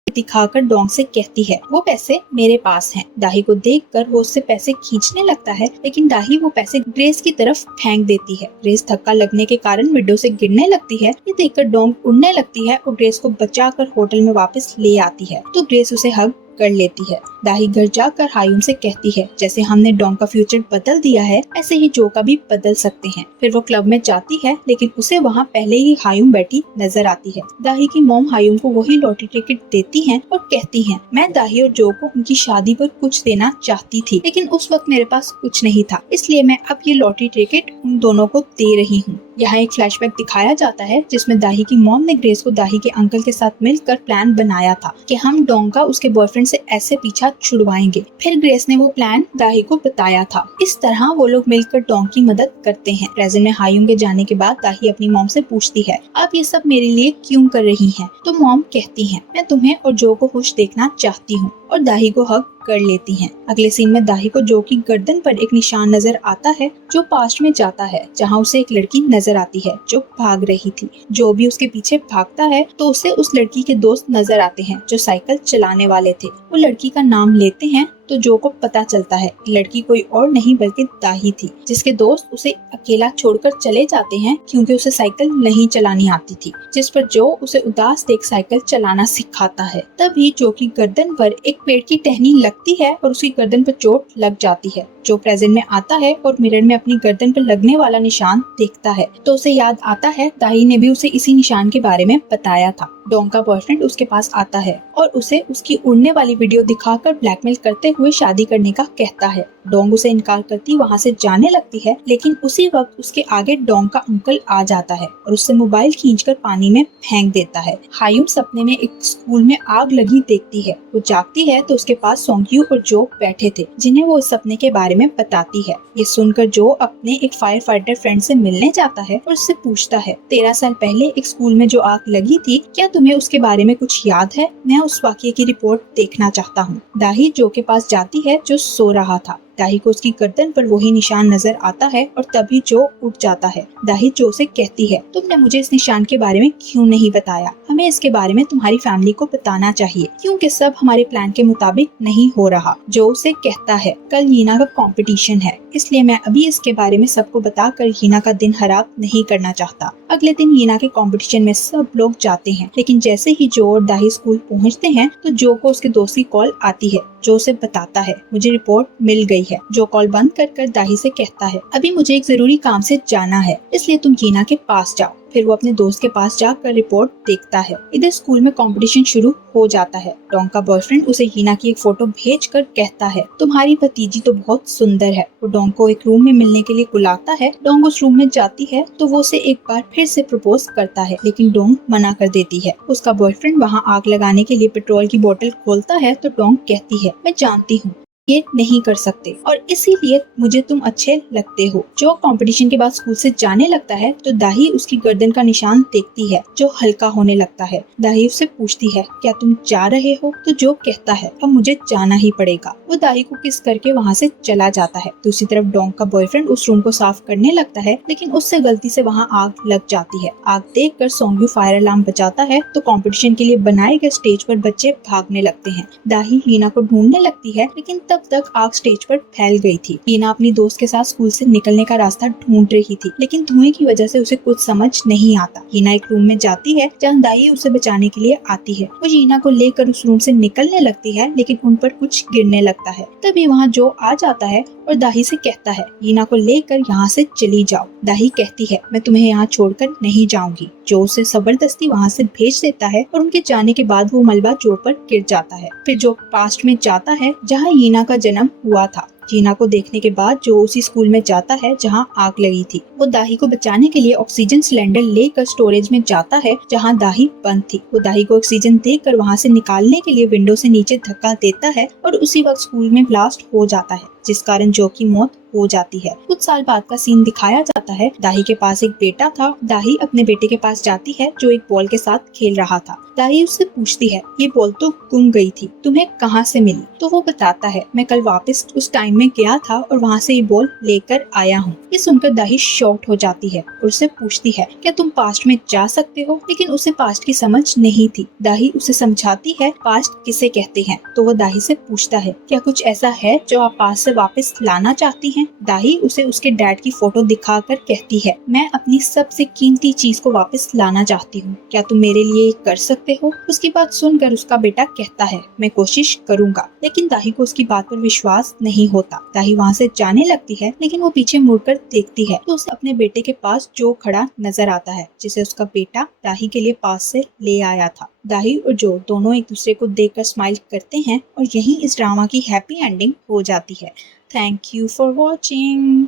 दिखाकर डोंग से कहती है, वो पैसे मेरे पास हैं। दाही को देखकर वो उससे पैसे खींचने लगता है, लेकिन दाही वो पैसे ग्रेस की तरफ फेंक देती है। ग्रेस धक्का लगने के कारण विंडो से गिरने लगती है। ये देखकर डोंग उड़ने लगती है और ग्रेस को बचाकर होटल में वापस ले आती है, तो ग्रेस उसे हग कर लेती है। दाही घर जाकर हायुम से कहती है, जैसे हमने डोंग का फ्यूचर बदल दिया है, ऐसे ही जो का भी बदल सकते हैं। फिर वो क्लब में जाती है, लेकिन उसे वहाँ पहले ही हायुम बैठी नजर आती है। दाही की मॉम हायुम को वही लॉटरी टिकट देती है और कहती है, मैं दाही और जो को उनकी शादी पर कुछ देना चाहती थी, लेकिन उस वक्त मेरे पास कुछ नहीं था, इसलिए मैं अब ये लॉटरी टिकट उन दोनों को दे रही हूँ। यहाँ एक फ्लैशबैक दिखाया जाता है जिसमें दाही की मॉम ने ग्रेस को दाही के अंकल के साथ मिलकर प्लान बनाया था कि हम डोंग का उसके बॉयफ्रेंड से ऐसे पीछा छुड़वाएंगे। फिर ग्रेस ने वो प्लान दाही को बताया था। इस तरह वो लोग मिलकर डोंग की मदद करते हैं। प्रेजेंट में हायुम के जाने के बाद दाही अपनी मॉम से पूछती है, आप ये सब मेरे लिए क्यों कर रही हैं? तो मॉम कहती है, मैं तुम्हें और जो को खुश देखना चाहती हूँ, और दाही को हक कर लेती हैं। अगले सीन में दाही को जो की गर्दन पर एक निशान नजर आता है जो पास्ट में जाता है, जहाँ उसे एक लड़की नजर आती है जो भाग रही थी। जो भी उसके पीछे भागता है तो उसे उस लड़की के दोस्त नजर आते हैं जो साइकिल चलाने वाले थे। वो लड़की का नाम लेते हैं तो जो को पता चलता है कि लड़की कोई और नहीं बल्कि दाही थी, जिसके दोस्त उसे अकेला छोड़कर चले जाते हैं क्योंकि उसे साइकिल नहीं चलानी आती थी। जिस पर जो उसे उदास देख साइकिल चलाना सिखाता है। तभी जो की गर्दन पर एक पेड़ की टहनी लगती है और उसकी गर्दन पर चोट लग जाती है। जो प्रेजेंट में आता है और मिरर में अपनी गर्दन पर लगने वाला निशान देखता है तो उसे याद आता है दाही ने भी उसे इसी निशान के बारे में बताया था। डोंग का बॉयफ्रेंड उसके पास आता है और उसे उसकी उड़ने वाली वीडियो दिखाकर ब्लैकमेल करते हुए शादी करने का कहता है। डोंग उसे इनकार करती वहाँ से जाने लगती है, लेकिन उसी वक्त उसके आगे डोंग का अंकल आ जाता है और उससे मोबाइल खींचकर पानी में फेंक देता है। हायुम सपने में एक स्कूल में आग लगी देखती है। वो जागती है तो उसके पास सोंग्यू और जो बैठे थे जिन्हें वो इस सपने के बारे में बताती है। ये सुनकर जो अपने एक फायर फाइटर फ्रेंड से मिलने जाता है और उससे पूछता है, 13 साल पहले एक स्कूल में जो आग लगी थी, क्या तुम्हें उसके बारे में कुछ याद है? मैं उस वाकये की रिपोर्ट देखना चाहता हूँ। दाही जो के पास जाती है जो सो रहा था। दाही को उसकी गर्दन पर वही निशान नजर आता है और तभी जो उठ जाता है। दाही जो से कहती है, तुमने मुझे इस निशान के बारे में क्यों नहीं बताया? हमें इसके बारे में तुम्हारी फैमिली को बताना चाहिए क्योंकि सब हमारे प्लान के मुताबिक नहीं हो रहा। जो उसे कहता है, कल हीना का कंपटीशन है, इसलिए मैं अभी इसके बारे में सबको बताकर हीना का दिन खराब नहीं करना चाहता। अगले दिन हीना के कंपटीशन में सब लोग जाते हैं, लेकिन जैसे ही जो और दाही स्कूल पहुंचते हैं तो जो को उसके दोस्त की कॉल आती है। जो उसे बताता है, मुझे रिपोर्ट मिल गई है। जो कॉल बंद कर दाही से कहता है, अभी मुझे एक जरूरी काम से जाना है, इसलिए तुम हीना के पास जाओ। फिर वो अपने दोस्त के पास जाकर रिपोर्ट देखता है। इधर स्कूल में कंपटीशन शुरू हो जाता है। डोंग का बॉयफ्रेंड उसे हीना की एक फोटो भेजकर कहता है, तुम्हारी भतीजी तो बहुत सुंदर है। वो डोंग को एक रूम में मिलने के लिए बुलाता है। डोंग उस रूम में जाती है तो वो उसे एक बार फिर से प्रपोज करता है, लेकिन डोंग मना कर देती है। उसका बॉयफ्रेंड वहाँ आग लगाने के लिए पेट्रोल की बोतल खोलता है तो डोंग कहती है, मैं जानती हूँ ये नहीं कर सकते और इसीलिए मुझे तुम अच्छे लगते हो। जो कंपटीशन के बाद स्कूल से जाने लगता है तो दाही उसकी गर्दन का निशान देखती है जो हल्का होने लगता है। दाही उससे पूछती है, क्या तुम जा रहे हो? तो जो कहता है, अब मुझे जाना ही पड़ेगा। वो दाही को किस करके वहाँ से चला जाता है। दूसरी तरफ डोंग का बॉयफ्रेंड उस रूम को साफ करने लगता है, लेकिन उससे गलती से वहाँ आग लग जाती है। आग देख कर सोंग्यू फायर अलार्म बजाता है तो कॉम्पिटिशन के लिए बनाए गए स्टेज पर बच्चे भागने लगते हैं। दाही हीना को ढूंढने लगती है, लेकिन तब तक आग स्टेज पर फैल गई थी। हीना अपनी दोस्त के साथ स्कूल से निकलने का रास्ता ढूंढ रही थी, लेकिन धुएं की वजह से उसे कुछ समझ नहीं आता। हीना एक रूम में जाती है जहाँ दाही उसे बचाने के लिए आती है। वो हीना को लेकर उस रूम से निकलने लगती है, लेकिन उन पर कुछ गिरने लगता है। तभी वहाँ जो आ जाता है और दाही से कहता है, हीना को लेकर यहाँ से चली जाओ। दाही कहती है, मैं तुम्हें यहाँ छोड़कर नहीं जाऊंगी। जो उसे जबरदस्ती वहाँ से भेज देता है और उनके जाने के बाद वो मलबा जो पर गिर जाता है। फिर जो पास्ट में जाता है जहाँ हीना का जन्म हुआ था। हीना को देखने के बाद जो उसी स्कूल में जाता है जहाँ आग लगी थी। वो दाही को बचाने के लिए ऑक्सीजन सिलेंडर लेकर स्टोरेज में जाता है जहाँ दाही बंद थी। वो दाही को ऑक्सीजन देकर वहाँ से निकालने के लिए विंडो से नीचे धक्का देता है और उसी वक्त स्कूल में ब्लास्ट हो जाता है, जिस कारण जो की मौत हो जाती है। कुछ साल बाद का सीन दिखाया जाता है। दाही के पास एक बेटा था। दाही अपने बेटे के पास जाती है जो एक बॉल के साथ खेल रहा था। दाही उससे पूछती है, ये बॉल तो गुम गई थी, तुम्हें कहाँ से मिली? तो वो बताता है, मैं कल वापस उस टाइम में गया था और वहाँ से ये बॉल लेकर आया हूँ। ये सुनकर दाही शॉक्ड हो जाती है और उससे पूछती है, क्या तुम पास्ट में जा सकते हो? लेकिन उसे पास्ट की समझ नहीं थी। दाही उसे समझाती है पास्ट किसे कहते हैं। तो वो दाही से पूछता है, क्या कुछ ऐसा है जो आप पास्ट से वापस लाना चाहती हैं? दाही उसे उसके डैड की फोटो दिखाकर कहती है, मैं अपनी सबसे कीमती चीज को वापस लाना चाहती हूँ, क्या तुम मेरे लिए कर सकते हो? उसकी बात सुनकर उसका बेटा कहता है, मैं कोशिश करूंगा। लेकिन दाही को उसकी बात पर विश्वास नहीं होता। दाही वहाँ से जाने लगती है, लेकिन वो पीछे मुड़कर देखती है तो उसे अपने बेटे के पास जो खड़ा नजर आता है, जिसे उसका बेटा दाही के लिए पास से ले आया था। दाही और जो दोनों एक दूसरे को देखकर स्माइल करते हैं और यही इस ड्रामा की हैप्पी एंडिंग हो जाती है। Thank you for watching.